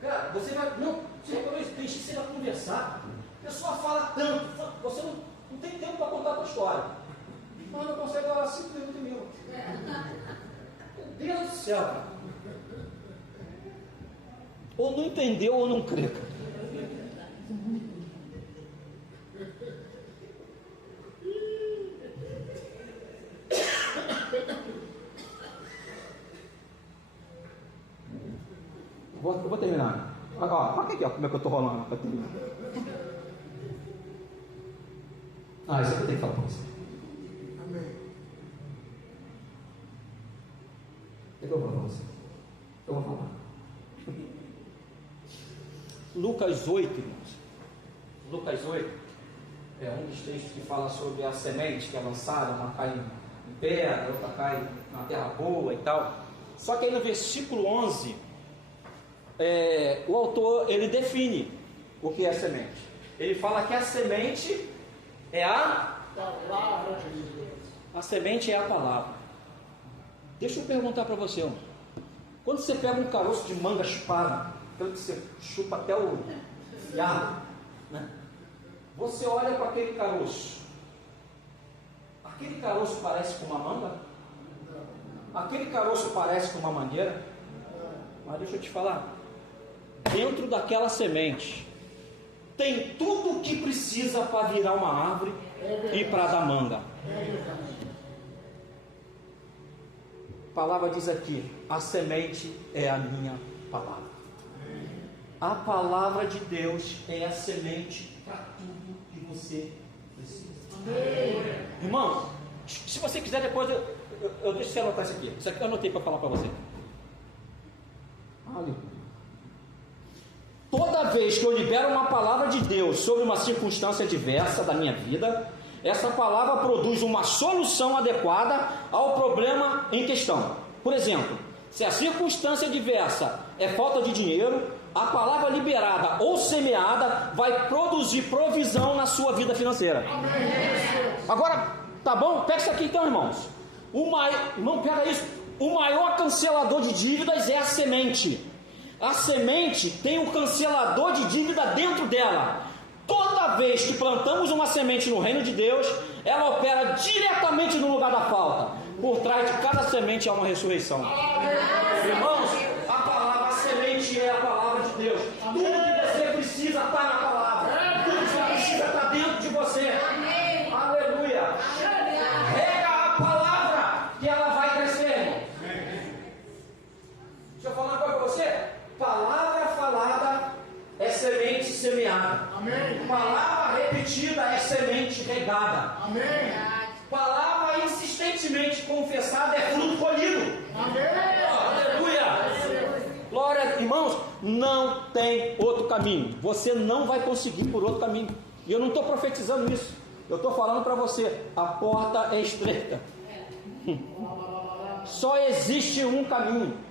Cara, você vai. Não, você reparou isso? Deixa você vai conversar. A pessoa fala tanto, você não tem tempo para contar a tua história. Mas não consegue orar 5 minutos. Meu Deus do céu, cara. Ou não entendeu ou não crê. Eu vou terminar. Olha aqui, ó, como é que eu estou rolando para terminar. Isso aqui eu tenho que falar para você. Amém. O que eu vou falar para você? Eu vou falar. Lucas 8, irmãos. Lucas 8 é um dos textos que fala sobre a semente que é lançada, uma cai em pedra, outra cai na terra boa e tal. Só que aí no versículo 11, o autor ele define o que é a semente. Ele fala que a semente é a Palavra de Deus. A semente é a palavra. Deixa eu perguntar para você, irmão. Quando você pega um caroço de manga chupada, aquele que você chupa até o fiado, né? Você olha para aquele caroço. Aquele caroço parece com uma manga? Aquele caroço parece com uma mangueira? Mas deixa eu te falar. Dentro daquela semente tem tudo o que precisa para virar uma árvore e para dar manga. A palavra diz aqui: a semente é a minha palavra. A palavra de Deus é a semente para tudo que você precisa. Irmão, se você quiser depois eu deixo você anotar isso aqui. Isso aqui eu anotei para falar para você. Aleluia. Toda vez que eu libero uma palavra de Deus sobre uma circunstância diversa da minha vida, essa palavra produz uma solução adequada ao problema em questão. Por exemplo, se a circunstância diversa é falta de dinheiro, a palavra liberada ou semeada vai produzir provisão na sua vida financeira. Agora, tá bom? Pega isso aqui então, irmãos. Irmão, pega isso. O maior cancelador de dívidas é a semente. A semente tem um cancelador de dívida dentro dela. Toda vez que plantamos uma semente no reino de Deus, ela opera diretamente no lugar da falta. Por trás de cada semente há uma ressurreição. Irmãos, a semente é a palavra de Deus. Tudo que você precisa está na palavra. Tudo que você precisa está dentro de você. Aleluia. Rega a palavra que ela vai crescer, irmão. Deixa eu falar uma coisa para você. Palavra falada é semente semeada. Amém. Palavra repetida é semente regada. Amém. Palavra insistentemente confessada é fruto colhido. Amém. Aleluia. Glória, irmãos, não tem outro caminho. Você não vai conseguir por outro caminho. E eu não estou profetizando isso. Eu estou falando para você, a porta é estreita. Só existe um caminho.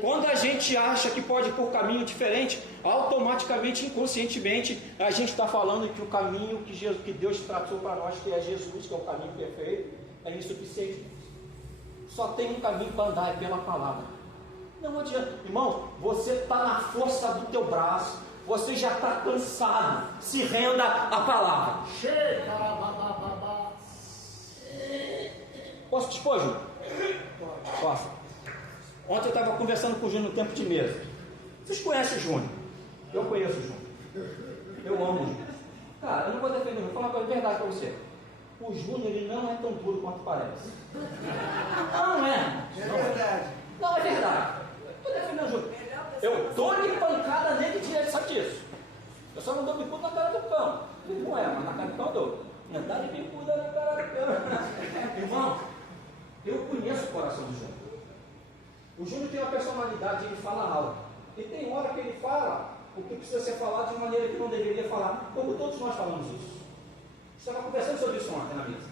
Quando a gente acha que pode ir por caminho diferente, automaticamente, inconscientemente, a gente está falando que o caminho que Deus traçou para nós, que é Jesus, que é o caminho perfeito, é insuficiente. Só tem um caminho para andar, é pela palavra. Não adianta, irmão, você está na força do teu braço, você já está cansado, se renda à palavra. Posso te expor, Júnior? Posso. Ontem eu estava conversando com o Júnior no tempo de mesa. Vocês conhecem o Júnior? Eu conheço o Júnior. Eu amo o Júnior. Cara, eu não vou defender o Júnior. Vou falar uma coisa de verdade para você. O Júnior, ele não é tão duro quanto parece. Não é. É verdade. Não, é verdade. Eu estou defendendo o Júnior. Eu dou-lhe pancada nele direto, sabe disso? Eu só não dou bicudo na cara do cão. Ele não é, mas na cara do cão eu dou. Dá de bicuda na cara do cara. Irmão, eu conheço o coração do Júnior. O Júnior tem uma personalidade, ele fala algo. E tem hora que ele fala o que precisa ser falado de maneira que não deveria falar, como todos nós falamos isso. Estava conversando sobre isso ontem na mesa.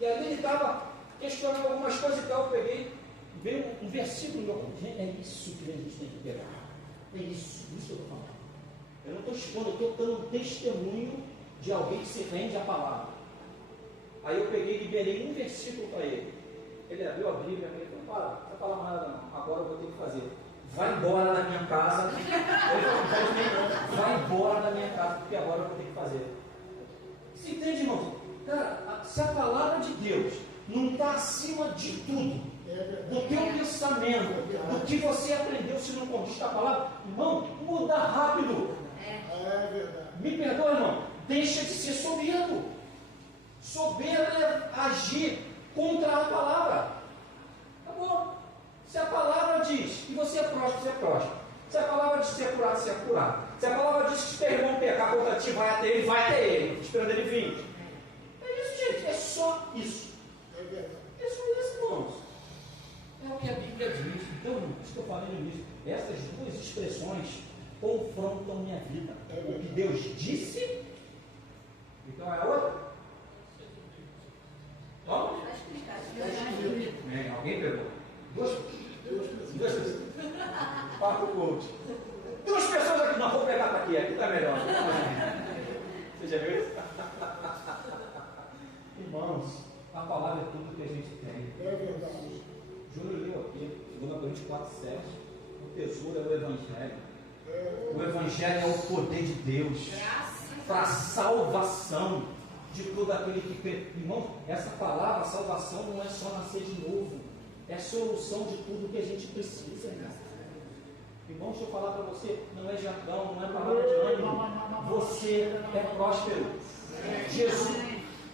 E aí ele estava questionando algumas coisas e tal, eu peguei, veio um versículo, gente, é isso que a gente tem que pegar. É isso que eu estou falando. Eu não estou expondo, eu estou dando um testemunho de alguém que se rende à palavra. Aí eu peguei e liberei um versículo para ele. Ele abriu a Bíblia e falou: para, não vai falar nada não, agora eu vou ter que fazer. Vai embora da minha casa. Vai embora da minha casa, porque agora eu vou ter que fazer. Você entende, irmão? Cara, se a palavra de Deus não está acima de tudo, do teu pensamento, do que você aprendeu, se não conquista a palavra, irmão, muda rápido. É verdade. Me perdoa, irmão, deixa de ser soberbo. Soberbo é agir contra a palavra. Tá bom? Se a palavra diz que você é próspero, você é próspero. Se a palavra diz que você é curado, você é curado. Se a palavra diz que se teu irmão pecar contra ti, vai até ele, esperando ele vir. É isso, gente, é só isso. É verdade. É só isso, irmãos. É o que a Bíblia diz. Então, isso que eu falei no início, essas duas expressões confrontam minha vida. O que Deus disse, então é a outra. Vamos? Vai explicar. Alguém pegou? Duas pessoas. Papo coach. Duas pessoas aqui. Não, vou pegar para aqui está melhor. Você já viu isso? Irmãos, a palavra é tudo que a gente tem. É verdade. Júnior leu aqui, 2 Coríntios 4,7. O tesouro é o Evangelho. O Evangelho é o poder de Deus para a salvação de todo aquele que crê. Irmão, essa palavra, salvação, não é só nascer de novo. É solução de tudo que a gente precisa, irmão. Irmão, deixa eu falar para você, não é jargão, não é palavra de ânimo. Você é próspero. Jesus,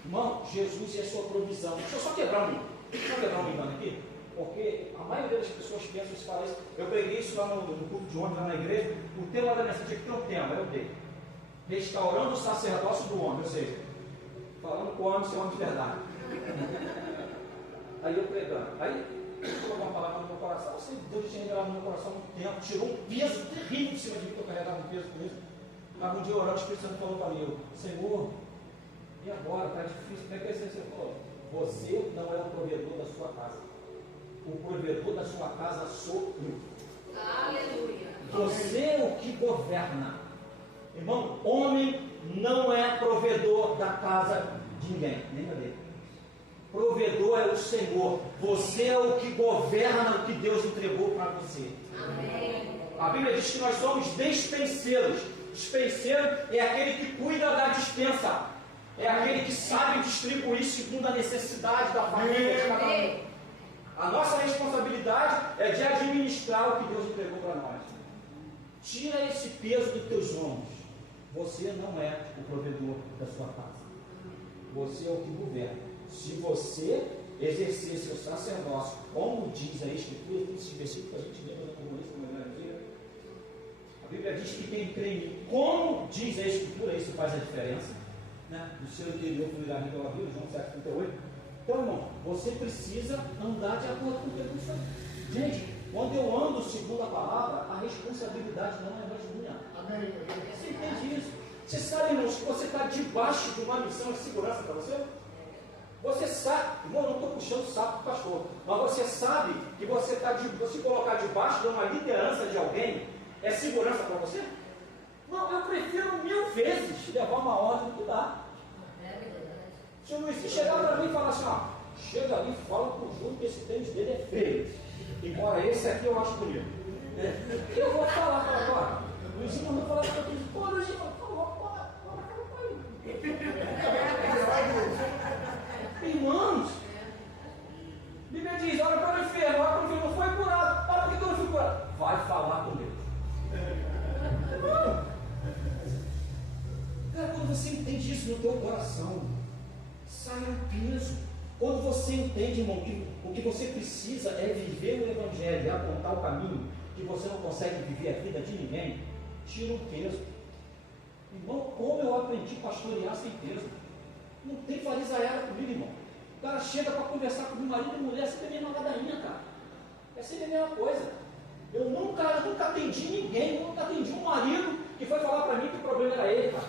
irmão, Jesus é a sua provisão. Deixa eu só quebrar um engano aqui, porque a maioria das pessoas pensam e falam isso. Eu preguei isso lá no culto de ontem, lá na igreja. O tema da mensagem tinha que ter um tema, eu dei. Restaurando o sacerdócio do homem, ou seja, falando com o homem ser homem de verdade. Aí eu pregando. Aí colocou uma palavra no meu coração. Eu sei, Deus tinha revelado no meu coração há muito tempo, tirou um peso terrível de cima de mim, que eu carregava um peso com isso. Mas um dia orando, o Espírito Santo falou para mim: Senhor, e agora? Está difícil. Como é que é isso? Ele falou: você não é o provedor da sua casa. O provedor da sua casa sou eu. Aleluia. Você é o que governa. Irmão, homem não é provedor da casa de ninguém, nem da dele. Provedor é o Senhor. Você é o que governa o que Deus entregou para você. Amém. A Bíblia diz que nós somos despenseiros. Despenseiro é aquele que cuida da dispensa. É aquele que sabe distribuir segundo a necessidade da família de cada um. A nossa responsabilidade é de administrar o que Deus entregou para nós. Tira esse peso dos teus ombros. Você não é o provedor da sua casa. Você é o que governa. Se você exercer seu sacerdócio, como diz a Escritura, esse versículo que a gente lembra no comunista, a Bíblia diz que quem crê em mim, como diz a Escritura, isso faz a diferença, né? Do seu interior fluirá rio pela vida, João 7,38. Então, irmão, você precisa andar de acordo com o que Deus faz. Gente, quando eu ando segundo a palavra, a responsabilidade não é mais minha. Amém. Você entende isso? Você sabe, irmãos, que você está debaixo de uma missão de segurança para você? Você sabe, irmão, eu não estou puxando o saco do pastor, mas você sabe que você está se colocar debaixo de uma liderança de alguém é segurança para você? Não, eu prefiro 1000 vezes levar uma ordem do que dar. Se o Luiz chegar para mim e falar assim: ó, chega ali e fala pro Júnior que esse tênis dele é feio, embora esse aqui eu acho bonito. E eu vou falar para agora. O Luizinho mandou falar para mim: pô, Luizinho, irmãos, a Bíblia diz: olha para o enfermo, olha para o enfermo, não foi curado. Ah, por que eu não fui curado? Vai falar com Deus. Cara, quando você entende isso no teu coração, sai um peso. Quando você entende, irmão, que o que você precisa é viver o Evangelho e apontar o caminho, que você não consegue viver a vida de ninguém, tira um peso. Irmão, como eu aprendi a pastorear sem peso? Não tem farisaiada comigo, irmão. O cara chega para conversar com o marido e mulher, sempre a mesma ladainha, cara. É sempre a mesma coisa. Eu nunca atendi ninguém, nunca atendi um marido que foi falar para mim que o problema era ele, cara.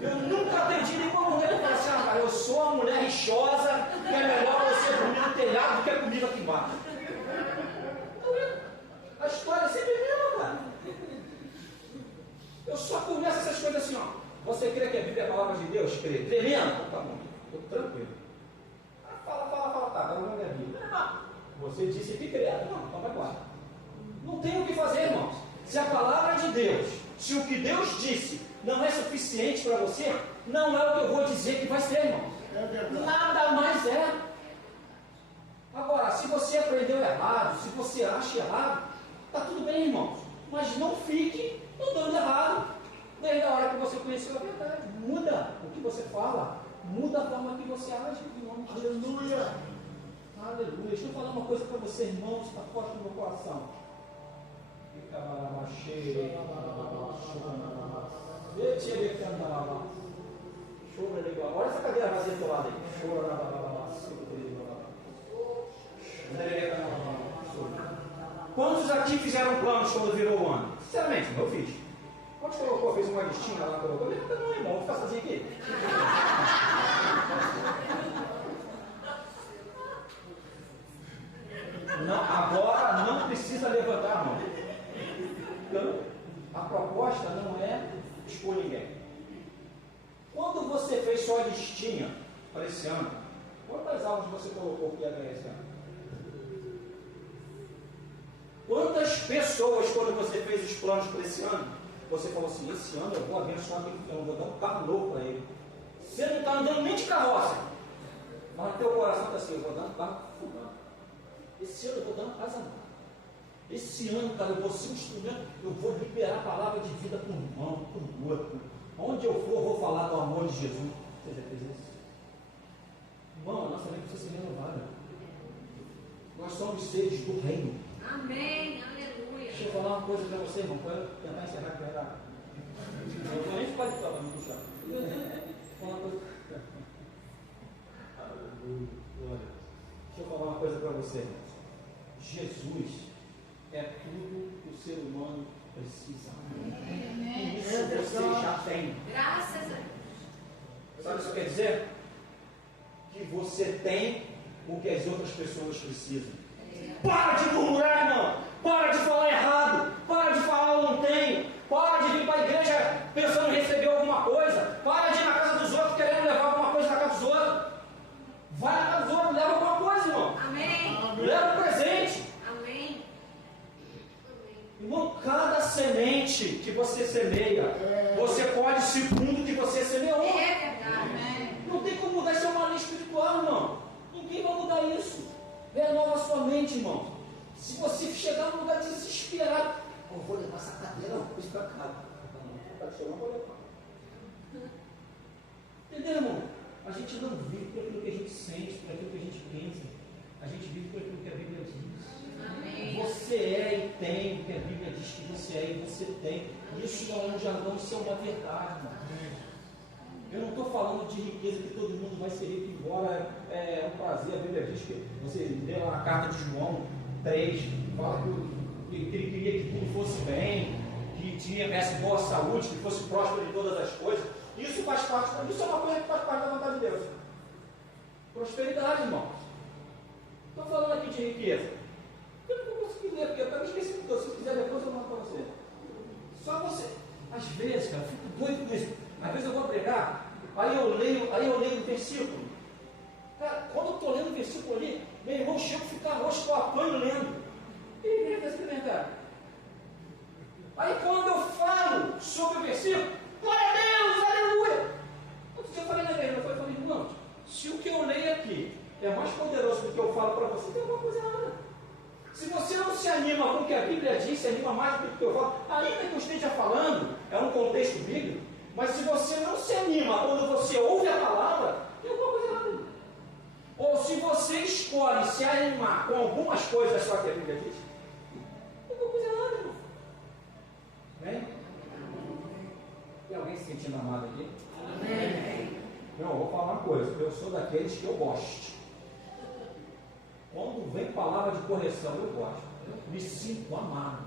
Eu nunca atendi nenhuma mulher que fala assim, cara, eu sou uma mulher rixosa, que é melhor você dormir no telhado do que comigo aqui embaixo. A história é sempre a mesma, cara. Eu só começo essas coisas assim, ó. Você crê que a Bíblia é a palavra de Deus? Crê. Tremendo? Tá bom, estou tranquilo. Fala, tá vendo a Bíblia? Você disse que crê, não, então vai embora. Não tem o que fazer, irmãos. Se a palavra de Deus, se o que Deus disse não é suficiente para você, não é o que eu vou dizer que vai ser, irmãos. Nada mais é. Agora, se você aprendeu errado, se você acha errado, está tudo bem, irmãos. Mas não fique andando errado desde a hora que você conheceu a verdade. Muda o que você fala, muda a forma que você age. Em nome de Jesus. Aleluia. Aleluia. Deixa eu falar uma coisa para você, irmãos, está forte no meu coração. Olha essa cadeira vazia do teu lado aí. Quantos aqui fizeram planos quando virou o ano? Sinceramente, eu fiz. Quantos colocou? Fez uma listinha lá, colocou? Levanta não, irmão, vou ficar sozinho aqui. Não, agora não precisa levantar a mão. Então, a proposta não é expor ninguém. Quando você fez sua listinha para esse ano, quantas aulas você colocou que ia ganhar esse ano? Quantas pessoas, quando você fez os planos para esse ano, você falou assim, esse ano eu vou abençoar aquele filho, eu vou dar um carro novo para ele. Você não está andando nem de carroça, mas no teu coração está assim, eu vou dar um carro fulano. Esse ano eu vou dar uma casa nova. Esse ano, cara, eu vou ser um instrumento, eu vou liberar a palavra de vida para um irmão, para um outro. Onde eu for, eu vou falar do amor de Jesus. Você já fez isso? Irmão, a nossa mente precisa ser renovada. Nós somos seres do reino. Amém, aleluia. Deixa eu falar uma coisa para você, irmão, para eu tentar encerrar com ela. Eu vou nem ficar de falar, não deixar. Vou falar uma coisa. Deixa eu falar uma coisa para você, irmão. Jesus é tudo que o ser humano precisa. E isso você já tem. Graças a Deus. Sabe o que isso quer dizer? Que você tem o que as outras pessoas precisam. Para de murmurar, irmão. Para de falar errado. Para de falar eu não tenho. Para de vir para a igreja pensando em receber alguma coisa. Para de ir na casa dos outros querendo levar alguma coisa na casa dos outros. Vai na casa dos outros, leva alguma coisa, irmão. Amém. Leva um presente. Amém. Irmão, cada semente que você semeia, você pode segundo que você semeou. É verdade. Não tem como mudar, isso é uma lei espiritual, irmão. Ninguém vai mudar isso. Renova a sua mente, irmão. Se você chegar num lugar desesperado, eu vou levar essa cadeira, eu vou isso para cá. Não vou levar. Entendeu, irmão? A gente não vive por aquilo que a gente sente, por aquilo que a gente pensa. A gente vive por aquilo que a Bíblia diz. Amém. Você é e tem o que a Bíblia diz que você é e você tem. Isso não é um jargão, isso é uma verdade, irmão. Eu não estou falando de riqueza que todo mundo vai ser rico, embora é um prazer. A Bíblia diz que você lê lá na carta de João 3, fala que ele queria que tudo fosse bem, que tivesse boa saúde, que fosse próspero de todas as coisas. Isso faz parte, isso é uma coisa que faz parte da vontade de Deus. Prosperidade, irmãos. Estou falando aqui de riqueza. Eu não vou conseguir ler, porque eu também esqueci de você. Se quiser depois eu mando para você. Só você. Às vezes, cara, eu fico doido com isso. Às vezes eu vou pregar, aí eu leio o versículo. Cara, quando eu estou lendo o versículo ali, meu irmão chega a ficar roxo, eu apanho lendo. E ele está experimentando. Aí quando eu falo sobre o versículo, glória a Deus, aleluia! Outro dia eu falei na igreja, eu falei, irmão, se o que eu leio aqui é mais poderoso do que eu falo para você, tem alguma coisa errada. Se você não se anima com o que a Bíblia diz, se anima mais do que eu falo, ainda que eu esteja falando, é um contexto bíblico, mas se você não se anima quando você ouve a palavra, tem alguma coisa errada. Ou se você escolhe se animar com algumas coisas só que a Bíblia diz, tem alguma coisa errada, irmão. Vem? Tem alguém se sentindo amado aqui? Amém. Não, eu vou falar uma coisa, eu sou daqueles que eu gosto. Quando vem palavra de correção, eu gosto. Eu me sinto amado.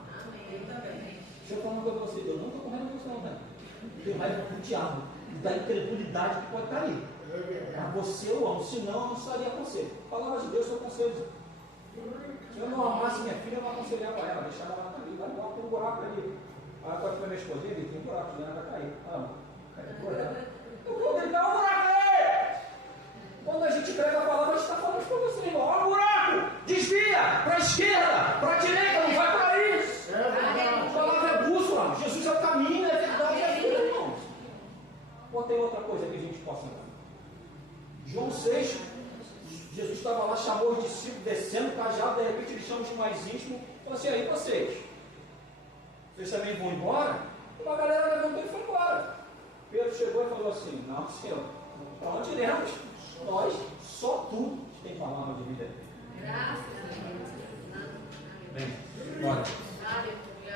Eu também. Deixa eu falar uma coisa para você, eu não estou com raiva disso não, né? Eu tenho raiva do diabo, da incredulidade que pode estar aí. A você eu amo, senão eu não estaria aconselho. Palavra de Deus, eu aconselho. Se eu não amasse minha filha, eu não aconselhava ela, deixava ela cair, vai embora, tem um buraco ali. Aí pode ver minha esposa, ele tem um buraco, ela vai cair. Eu vou tentar um buraco aí! Quando a gente prega a palavra, a gente está falando para você, irmão. Olha o buraco! Desvia! Para a esquerda! Para a direita! Não vai para aí! A palavra é bússola. Jesus é o caminho, é verdade, é a vida, irmãos. Ou tem outra coisa que a gente possa ver? João 6, Jesus estava lá, chamou os discípulos, descendo o cajado, de repente ele chama os mais íntimos, falou assim, aí vocês também vão embora? Uma galera levantou e foi embora. Pedro chegou e falou assim, não Senhor, para onde iremos? Nós, só tu tem palavra de vida. Graças a Deus. Bem, bora.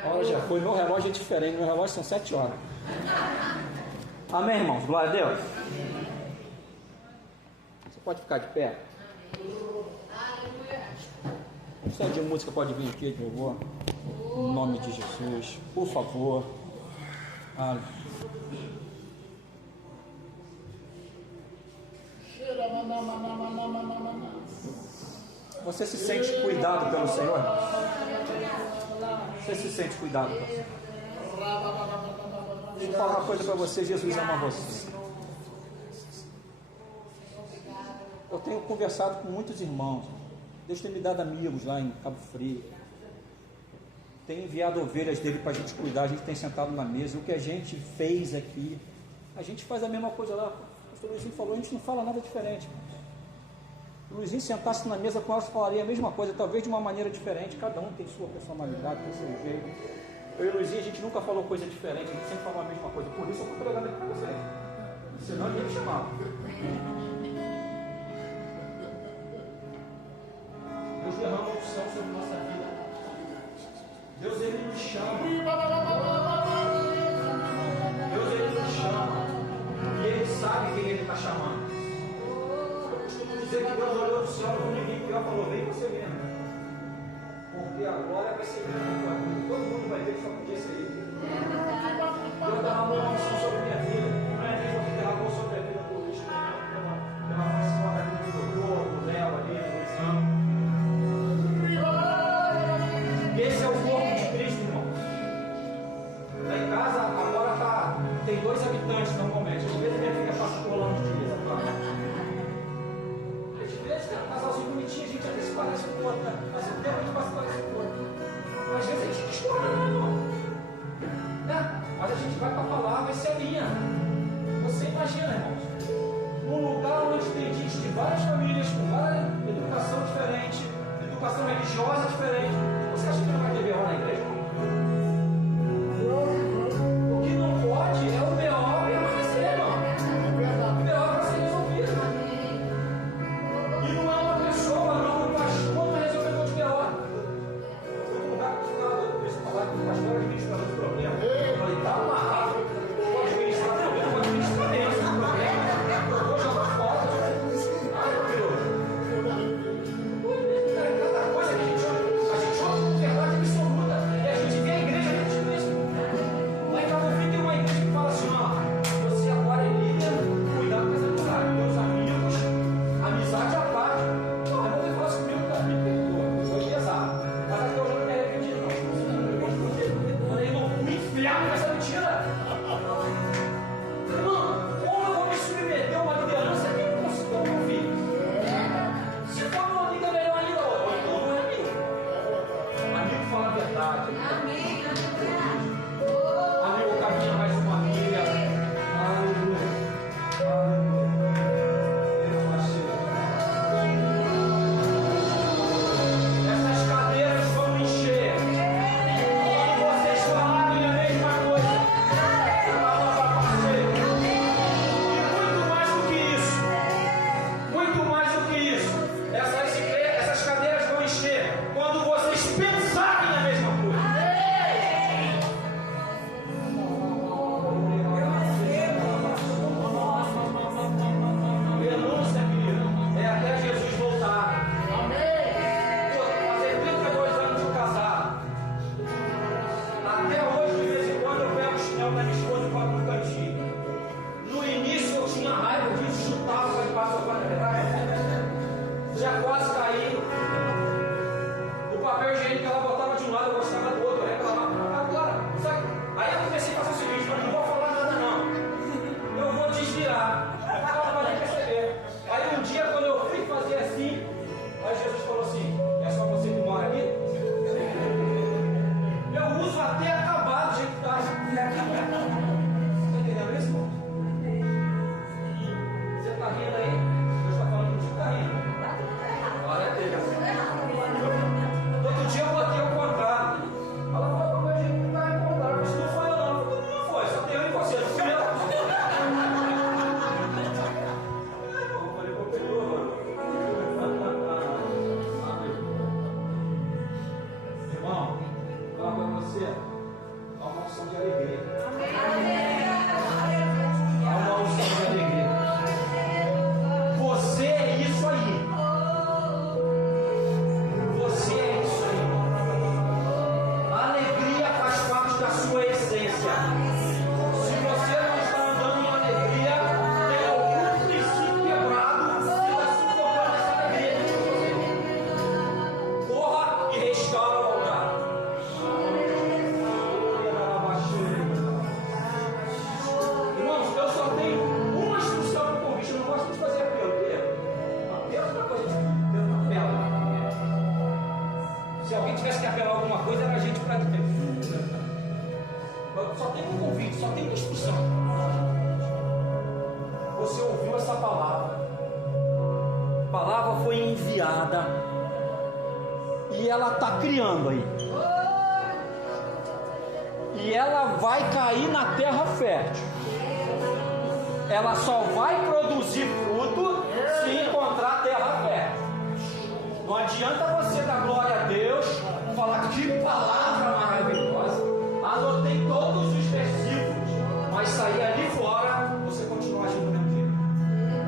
A hora já foi, meu relógio é diferente, meu relógio são 7 horas. Amém, irmãos? Glória a Deus. Você pode ficar de pé? Um som de música pode vir aqui, de louvor. Em nome de Jesus, por favor. Você se sente cuidado pelo Senhor? Você se sente cuidado pelo Senhor? Deixa eu falar uma coisa para você, Jesus ama você. Eu tenho conversado com muitos irmãos. Deus tem me dado amigos lá em Cabo Frio. Tem enviado ovelhas dele para a gente cuidar. A gente tem sentado na mesa. O que a gente fez aqui, a gente faz a mesma coisa lá. O pastor Luizinho falou, a gente não fala nada diferente. Se o Luizinho sentasse na mesa com elas, falaria a mesma coisa, talvez de uma maneira diferente. Cada um tem sua personalidade, tem seu jeito. Eu e o Luizinho, a gente nunca falou coisa diferente. A gente sempre falou a mesma coisa. Por isso eu estou pregando aqui para vocês. Senão ninguém me chamava. Deus derrama unção sobre nossa vida. Deus, Ele nos chama. Deus, Ele nos chama. E Ele sabe quem Ele está chamando. Eu costumo dizer que Deus olhou do céu no ninguém pior e falou, vem você mesmo. Porque a glória vai ser grande na tua vida. Todo mundo vai ver que só podia ser Ele. Deus derramou uma unção sobre a minha vida. Não é mesmo que derramou sobre a vida do Luiz, derramou em cima da vida do doutor, do Léo ali, do Luizão. Esse é o corpo de Cristo, irmãos. Lá em casa agora tem 2 habitantes normalmente. Às vezes minha filha passa por lá uns dias. Às vezes é um casalzinho bonitinho, a gente até se parece com o outro, né? Mas o tempo a gente vai se parecer com o outro. Às vezes a gente discorda, não, irmão. Né? Mas a gente vai para a palavra e se alinha. Você imagina, irmãos, num lugar onde tem gente de várias famílias, com várias educação diferente, educação religiosa diferente. Você acha que não vai ter B.O. na igreja? O que não pode é o B.O. permanecer, irmão. O B.O. para ser resolvido. E não é uma pessoa, não. O pastor não vai resolver o B.O. No lugar que eu falar que o pastor administrador do problema. Eu falei, tá amarrado. Vou administrar o problema, vou administrar dentro do problema. Eu vou jogar fora. Ai, meu Deus. Cada coisa que a gente ouve com verdade absoluta. E a gente vê a igreja dentro disso. Lá em Cabo Frio tem uma igreja que fala assim, ó, você agora é líder, cuidado com essa amizade. Meus amigos, amizade à parte. Não, eu vou falar isso comigo, cara, me perdoa. Foi pesado. Mas até hoje eu não me arrependi, não. Falei, irmão, o inferno nessa mentira. Irmão, como eu vou me submeter a uma liderança que eu não consigo ouvir? Se for uma amiga melhor ainda, então não é amigo. Amigo fala a verdade. Amém. Amigo caminha mais uma amiga. Aleluia. Aleluia. Eu achei. Essas cadeiras vão encher. Quando vocês falarem a mesma coisa. E muito mais do que isso. Muito mais do que isso. Essas cadeiras vão encher quando vocês pensarem a mesma coisa. você? Há uma unção de alegria. Há uma unção de alegria. Você é isso aí. Você é isso aí. A alegria faz parte da sua essência. Se você não está andando em alegria, tem algum princípio quebrado que está sufocando essa alegria dentro de você. Corra e restaura o altar. Irmãos, eu só tenho uma instrução para o convite. Eu não gosto de fazer apelo. Apelo é uma coisa de apelo. Se alguém tivesse que apelar alguma coisa, era a gente para ter. Só tem um convite, só tem uma instrução. Você ouviu essa palavra. A palavra foi enviada. E ela está criando aí. E ela vai cair na terra fértil. Ela só vai produzir fruto se encontrar terra fértil. Não adianta você dar glória a Deus, falar que palavra maravilhosa, anotei todos os versículos, mas sair ali fora, você continua agindo do mesmo jeito.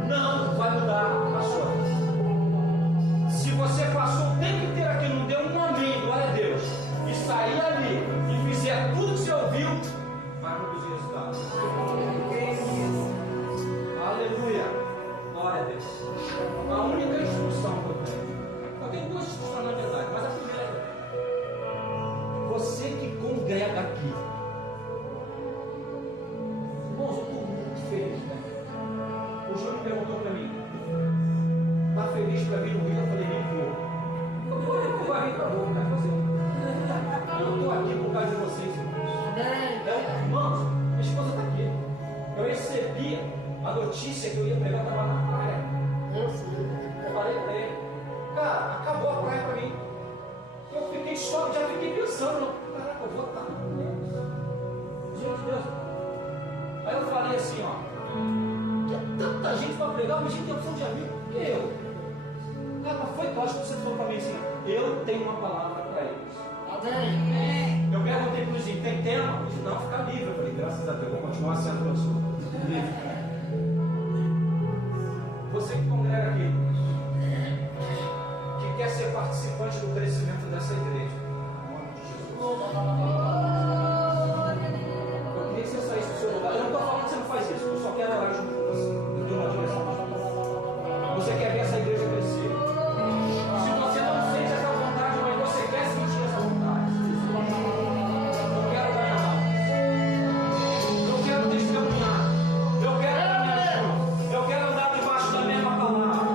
Não vai mudar a sua vida. Se você passou o tempo inteiro aqui, não deu um amém, glória a Deus, e sair ali e fizer tudo que você ouviu, vai produzir resultado. Aleluia. Glória a Deus. A única instrução que eu tenho. Eu tenho duas instruções na verdade, mas a primeira é: você que congrega aqui. Irmãos, eu estou muito feliz, né? O Júnior perguntou para mim: está feliz para vir no Rio? Eu falei: nem vou. Eu vou vir para o Rio, né? Eu estou aqui por causa de vocês, irmãos. Irmãos, minha esposa está aqui. Eu recebi a notícia que eu ia pegar, estava na praia. Eu falei para ele: cara, acabou a praia para mim. Eu fiquei só, já fiquei pensando: caraca, eu vou estar. Gente, Deus. Aí eu falei assim: ó, tem tanta gente para pregar, mas a gente tem opção de amigo. Que eu? Cara, mas foi lógico que você falou para mim assim: eu tenho uma palavra para eles. Eu perguntei para os tem tema? Eles não, fica livre. Eu falei: graças a Deus, vou continuar sendo professor. Livre. Você que congrega aqui, que quer ser participante do crescimento dessa igreja, em nome de Jesus. Eu queria que você saísse do seu lugar. Eu não estou falando que você não faz isso, eu só quero orar junto com você. Eu dou uma direção. Você quer ver essa igreja crescer. Se você não sente essa vontade, mas você quer sentir essa vontade. Eu quero ganhar almas. Eu quero testemunhar. Eu quero dar minha ajuda. Eu quero andar debaixo da mesma palavra.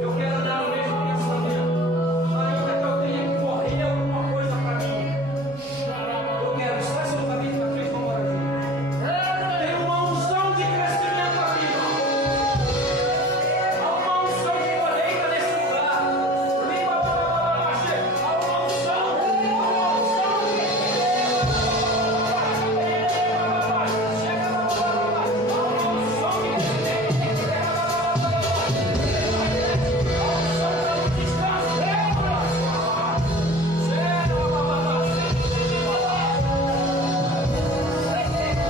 Eu quero andar no mesmo pensamento. Ainda que eu tenha que correr alguma coisa para mim. Eu quero estar seu caminho para frente, vamos orar junto. Tem uma unção de crescimento aqui, irmão. Há uma unção de colheita nesse lugar. Há uma unção.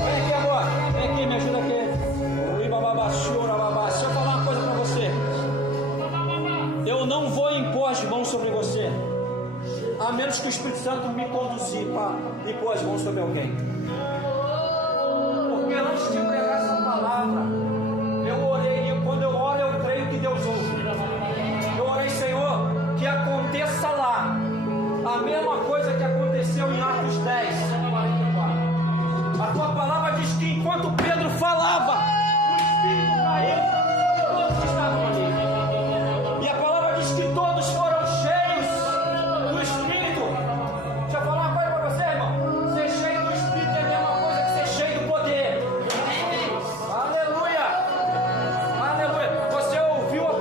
Vem aqui agora, vem aqui, me ajuda aqui. Deixa eu falar uma coisa para você. Eu não vou impor as mãos sobre você, a menos que o Espírito Santo me conduzir para impor as mãos sobre alguém. Porque antes de pregar essa palavra, eu orei, e quando eu oro, eu creio que Deus ouve. Eu orei: Senhor, que aconteça lá a mesma coisa que aconteceu em Atos 10, 44. A tua palavra diz que enquanto Pedro falava, o Espírito caiu sobre todos que estavam ali. E a palavra diz que todos foram cheios do Espírito. Deixa eu falar uma coisa para você, irmão. Ser cheio do Espírito é a mesma coisa que ser cheio do poder. Aleluia! Aleluia! Você ouviu a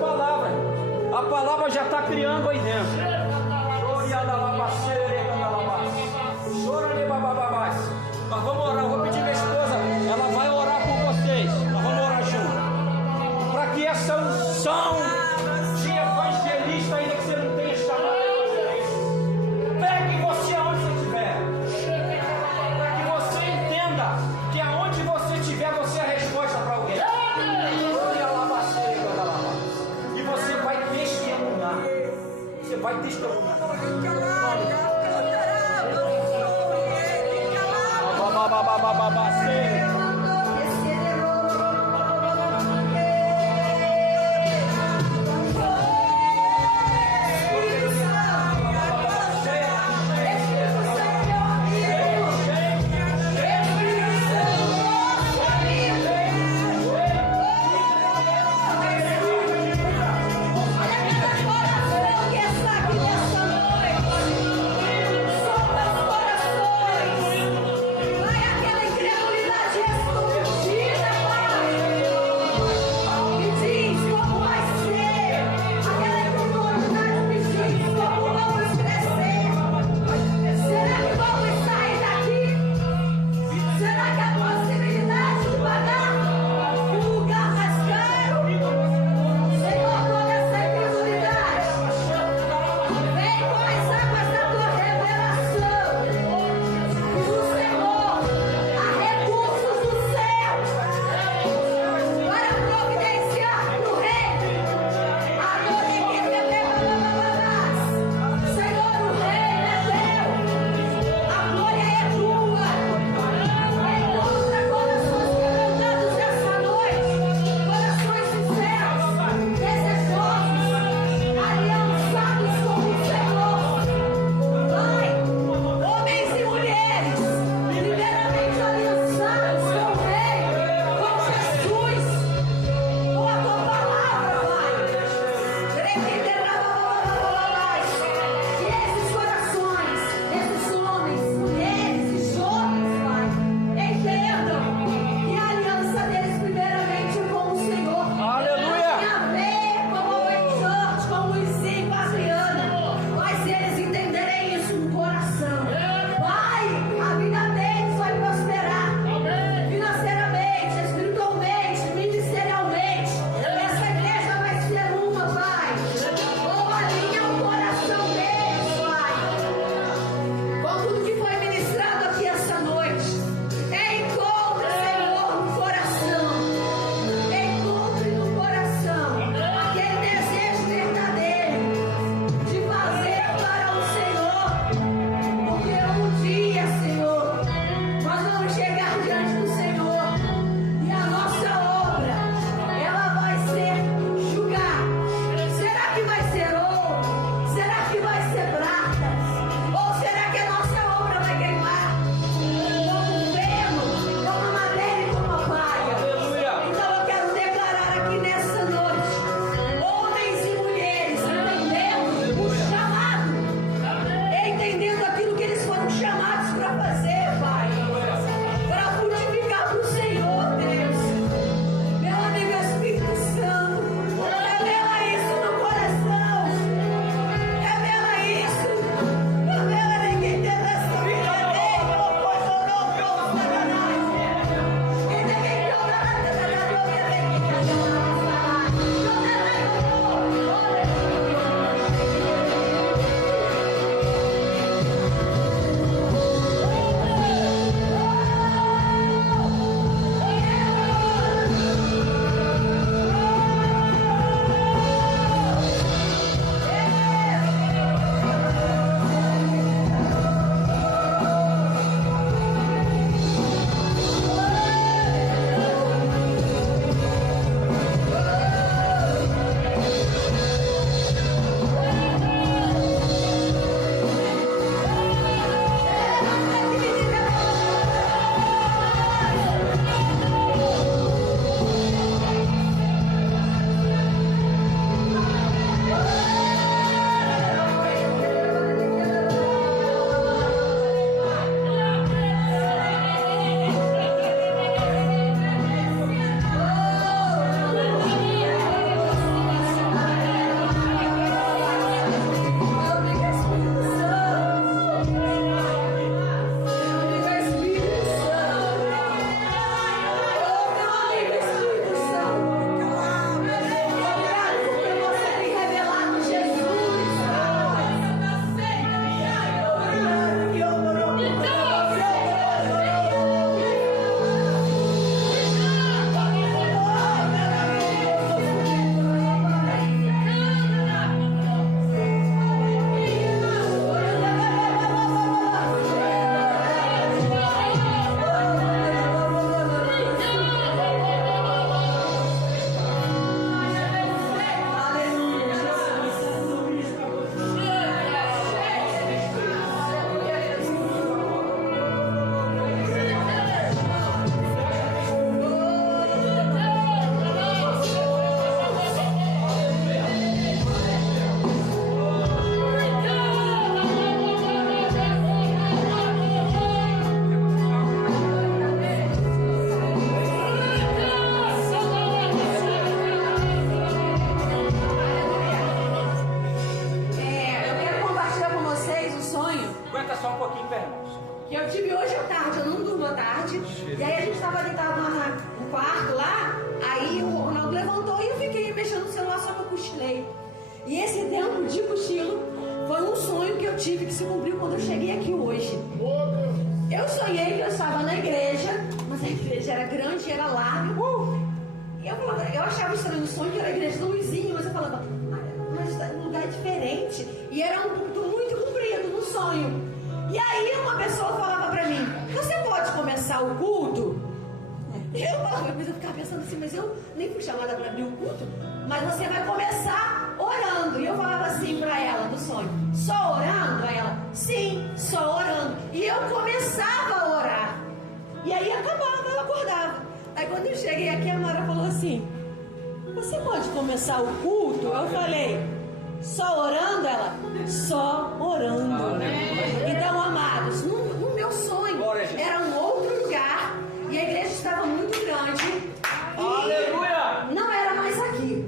palavra já está criando aí dentro. Mas vamos orar, eu vou pedir minha esposa, ela vai orar por vocês. Vai aquela incredulidade Eu tive hoje à tarde, eu não durmo à tarde. E aí a gente estava deitado lá no quarto lá. Aí o Ronaldo levantou e eu fiquei mexendo no celular, só que eu cochilei. E esse tempo de cochilo foi um sonho que eu tive que se cumpriu quando eu cheguei aqui hoje. Eu sonhei que eu estava na igreja, mas a igreja era grande e era larga. E eu achava estranho o sonho que era a igreja do Luizinho, mas eu falava, mas um lugar diferente. E era um culto muito comprido no sonho. E aí uma pessoa falava pra mim, você pode começar o culto? Eu ficava pensando assim, mas eu nem fui chamada para abrir o culto, mas você vai começar orando. E eu falava assim para ela no sonho, só orando? Aí ela, sim, só orando. E eu começava a orar. E aí acabava, eu acordava. Aí quando eu cheguei aqui, a Mara falou assim, você pode começar o culto? Eu falei, só orando? Ela, só orando. Então, amados, no meu sonho era um outro lugar. E a igreja estava muito grande. Aleluia! Não era mais aqui.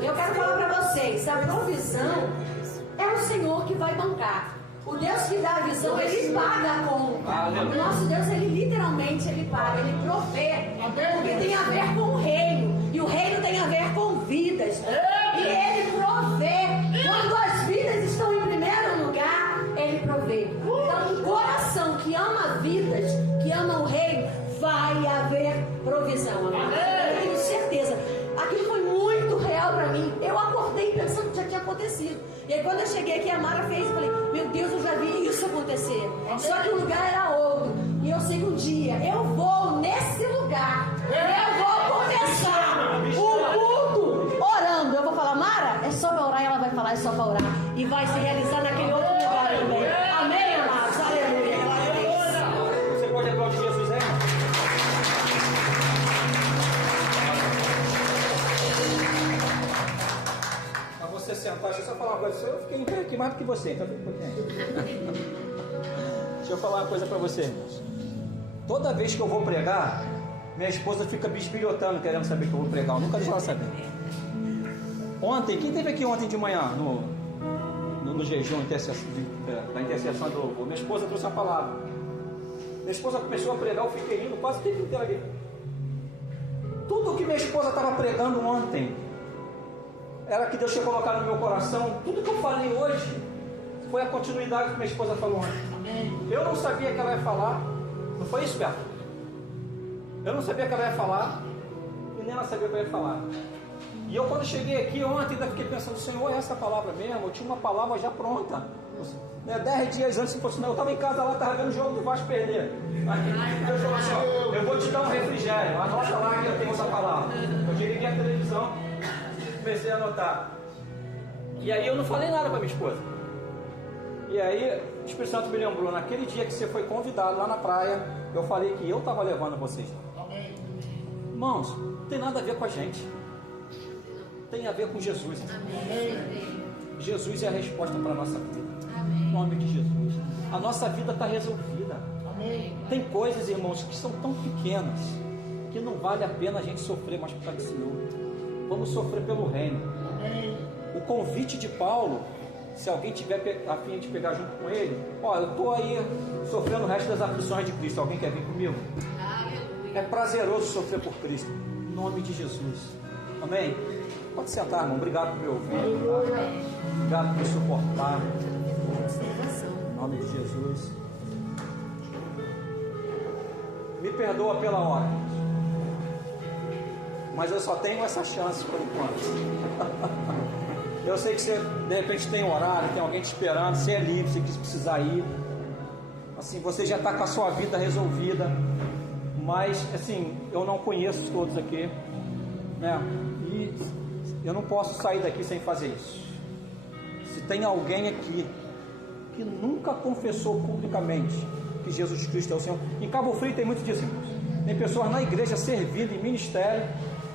Eu quero falar para vocês, a provisão é o Senhor que vai bancar. O Deus que dá a visão, Ele paga a conta. O nosso Deus, Ele literalmente, Ele paga, Ele provê. Porque tem a ver com o reino. E o reino tem a ver com vidas. E Ele provê. Quando as vidas estão em primeiro lugar, Ele provê. Então, um coração que ama vidas, que ama o reino, vai haver provisão. Eu tenho certeza. Aquilo foi muito real para mim. Eu acordei pensando que já tinha acontecido. E aí quando eu cheguei aqui, a Mara fez, eu falei, meu Deus, eu já vi isso acontecer. Só que o lugar era outro. E eu sei que um dia eu vou nesse lugar. Eu vou começar o culto orando. Eu vou falar, Mara, é só para orar. E ela vai falar, é só para orar. E vai se realizar naquele outro lugar também. Amém, amados? Aleluia. Glória a Deus. Você pode aplaudir Jesus, né? Para você sentar, deixa eu só falar uma coisa. Eu fiquei em pé aqui mais do que você, então fica um pouquinho. Deixa eu falar uma coisa para você, irmãos. Toda vez que eu vou pregar, minha esposa fica bisbilhotando, querendo saber que eu vou pregar. Eu nunca deixo ela saber. Ontem, quem esteve aqui ontem de manhã, no jejum da intercessão do louvor? Minha esposa trouxe a palavra. Minha esposa começou a pregar, eu fiquei indo quase o tempo inteiro ali. Tudo que minha esposa estava pregando ontem era que Deus tinha colocado no meu coração. Tudo que eu falei hoje foi a continuidade que minha esposa falou ontem. Eu não sabia que ela ia falar. Não foi isso, Beto? Eu não sabia que ela ia falar e nem ela sabia o que eu ia falar. E eu, quando cheguei aqui ontem, ainda fiquei pensando, Senhor, é essa palavra mesmo? Eu tinha uma palavra já pronta. 10 dias antes, eu estava em casa lá, estava vendo o jogo do Vasco perder. Aí Deus falou assim, ó, eu vou te dar um refrigério, anota lá que eu tenho essa palavra. Eu liguei a televisão, comecei a anotar. E aí eu não falei nada para minha esposa. E aí o Espírito Santo me lembrou, naquele dia que você foi convidado lá na praia, eu falei que eu estava levando vocês. Irmãos, não tem nada a ver com a gente. Tem a ver com Jesus. Jesus é a resposta para a nossa vida. Em nome de Jesus. A nossa vida está resolvida. Tem coisas, irmãos, que são tão pequenas que não vale a pena a gente sofrer mais por causa do Senhor. Vamos sofrer pelo reino. O convite de Paulo, se alguém tiver a fim de pegar junto com ele, ó, eu estou aí sofrendo o resto das aflições de Cristo. Alguém quer vir comigo? É prazeroso sofrer por Cristo. Em nome de Jesus. Amém? Pode sentar, irmão. Obrigado por me ouvir. Tá? Obrigado por me suportar. Em nome de Jesus. Me perdoa pela hora. Mas eu só tenho essa chance por enquanto. Eu sei que você, de repente, tem horário, tem alguém te esperando. Você é livre, se precisar ir. Assim, você já está com a sua vida resolvida. Mas, assim, eu não conheço todos aqui, né? E eu não posso sair daqui sem fazer isso. Se tem alguém aqui que nunca confessou publicamente que Jesus Cristo é o Senhor, em Cabo Frio tem muito disso, irmãos. Tem pessoas na igreja servindo em ministério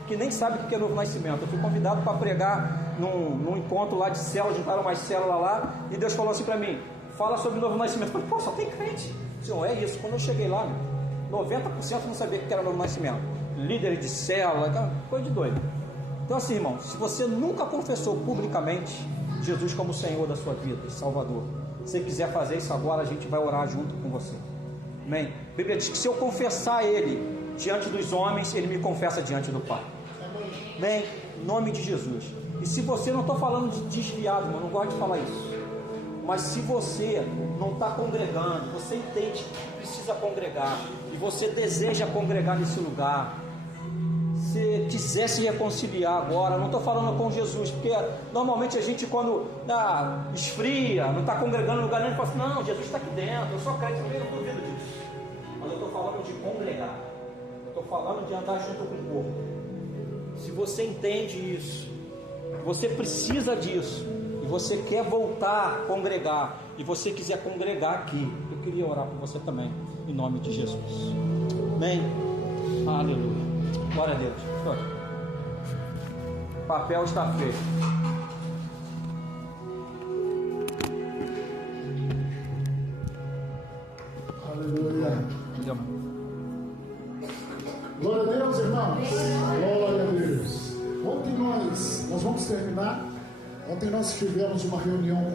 que nem sabem o que é novo nascimento. Eu fui convidado para pregar num encontro lá de células, juntaram umas células lá, e Deus falou assim para mim, fala sobre o novo nascimento. Eu falei, pô, só tem crente. Senhor, é isso. Quando eu cheguei lá, 90% não sabia o que era novo nascimento. Líder de célula, coisa de doido. Então assim, irmão, se você nunca confessou publicamente Jesus como Senhor da sua vida, Salvador, Se você quiser fazer isso agora, a gente vai orar junto com você. Amém? A Bíblia diz que se eu confessar Ele diante dos homens, Ele me confessa diante do Pai. Amém? Em nome de Jesus. E se você, não estou falando de desviado, mas não gosto de falar isso. Mas se você não está congregando, você entende que precisa congregar, e você deseja congregar nesse lugar, se quiser se reconciliar agora, não estou falando com Jesus, porque normalmente a gente quando esfria, não está congregando no lugar nenhum, fala assim, não, Jesus está aqui dentro, eu sou crente, eu não duvido disso. Mas eu estou falando de congregar, eu estou falando de andar junto com o corpo. Se você entende isso, você precisa disso, e você quer voltar a congregar, e você quiser congregar aqui, eu queria orar por você também, em nome de Jesus. Amém? Aleluia. Glória a Deus. O papel está feito. Aleluia. Glória a Deus, irmãos. Glória a Deus. Ontem nós vamos terminar. Ontem nós tivemos uma reunião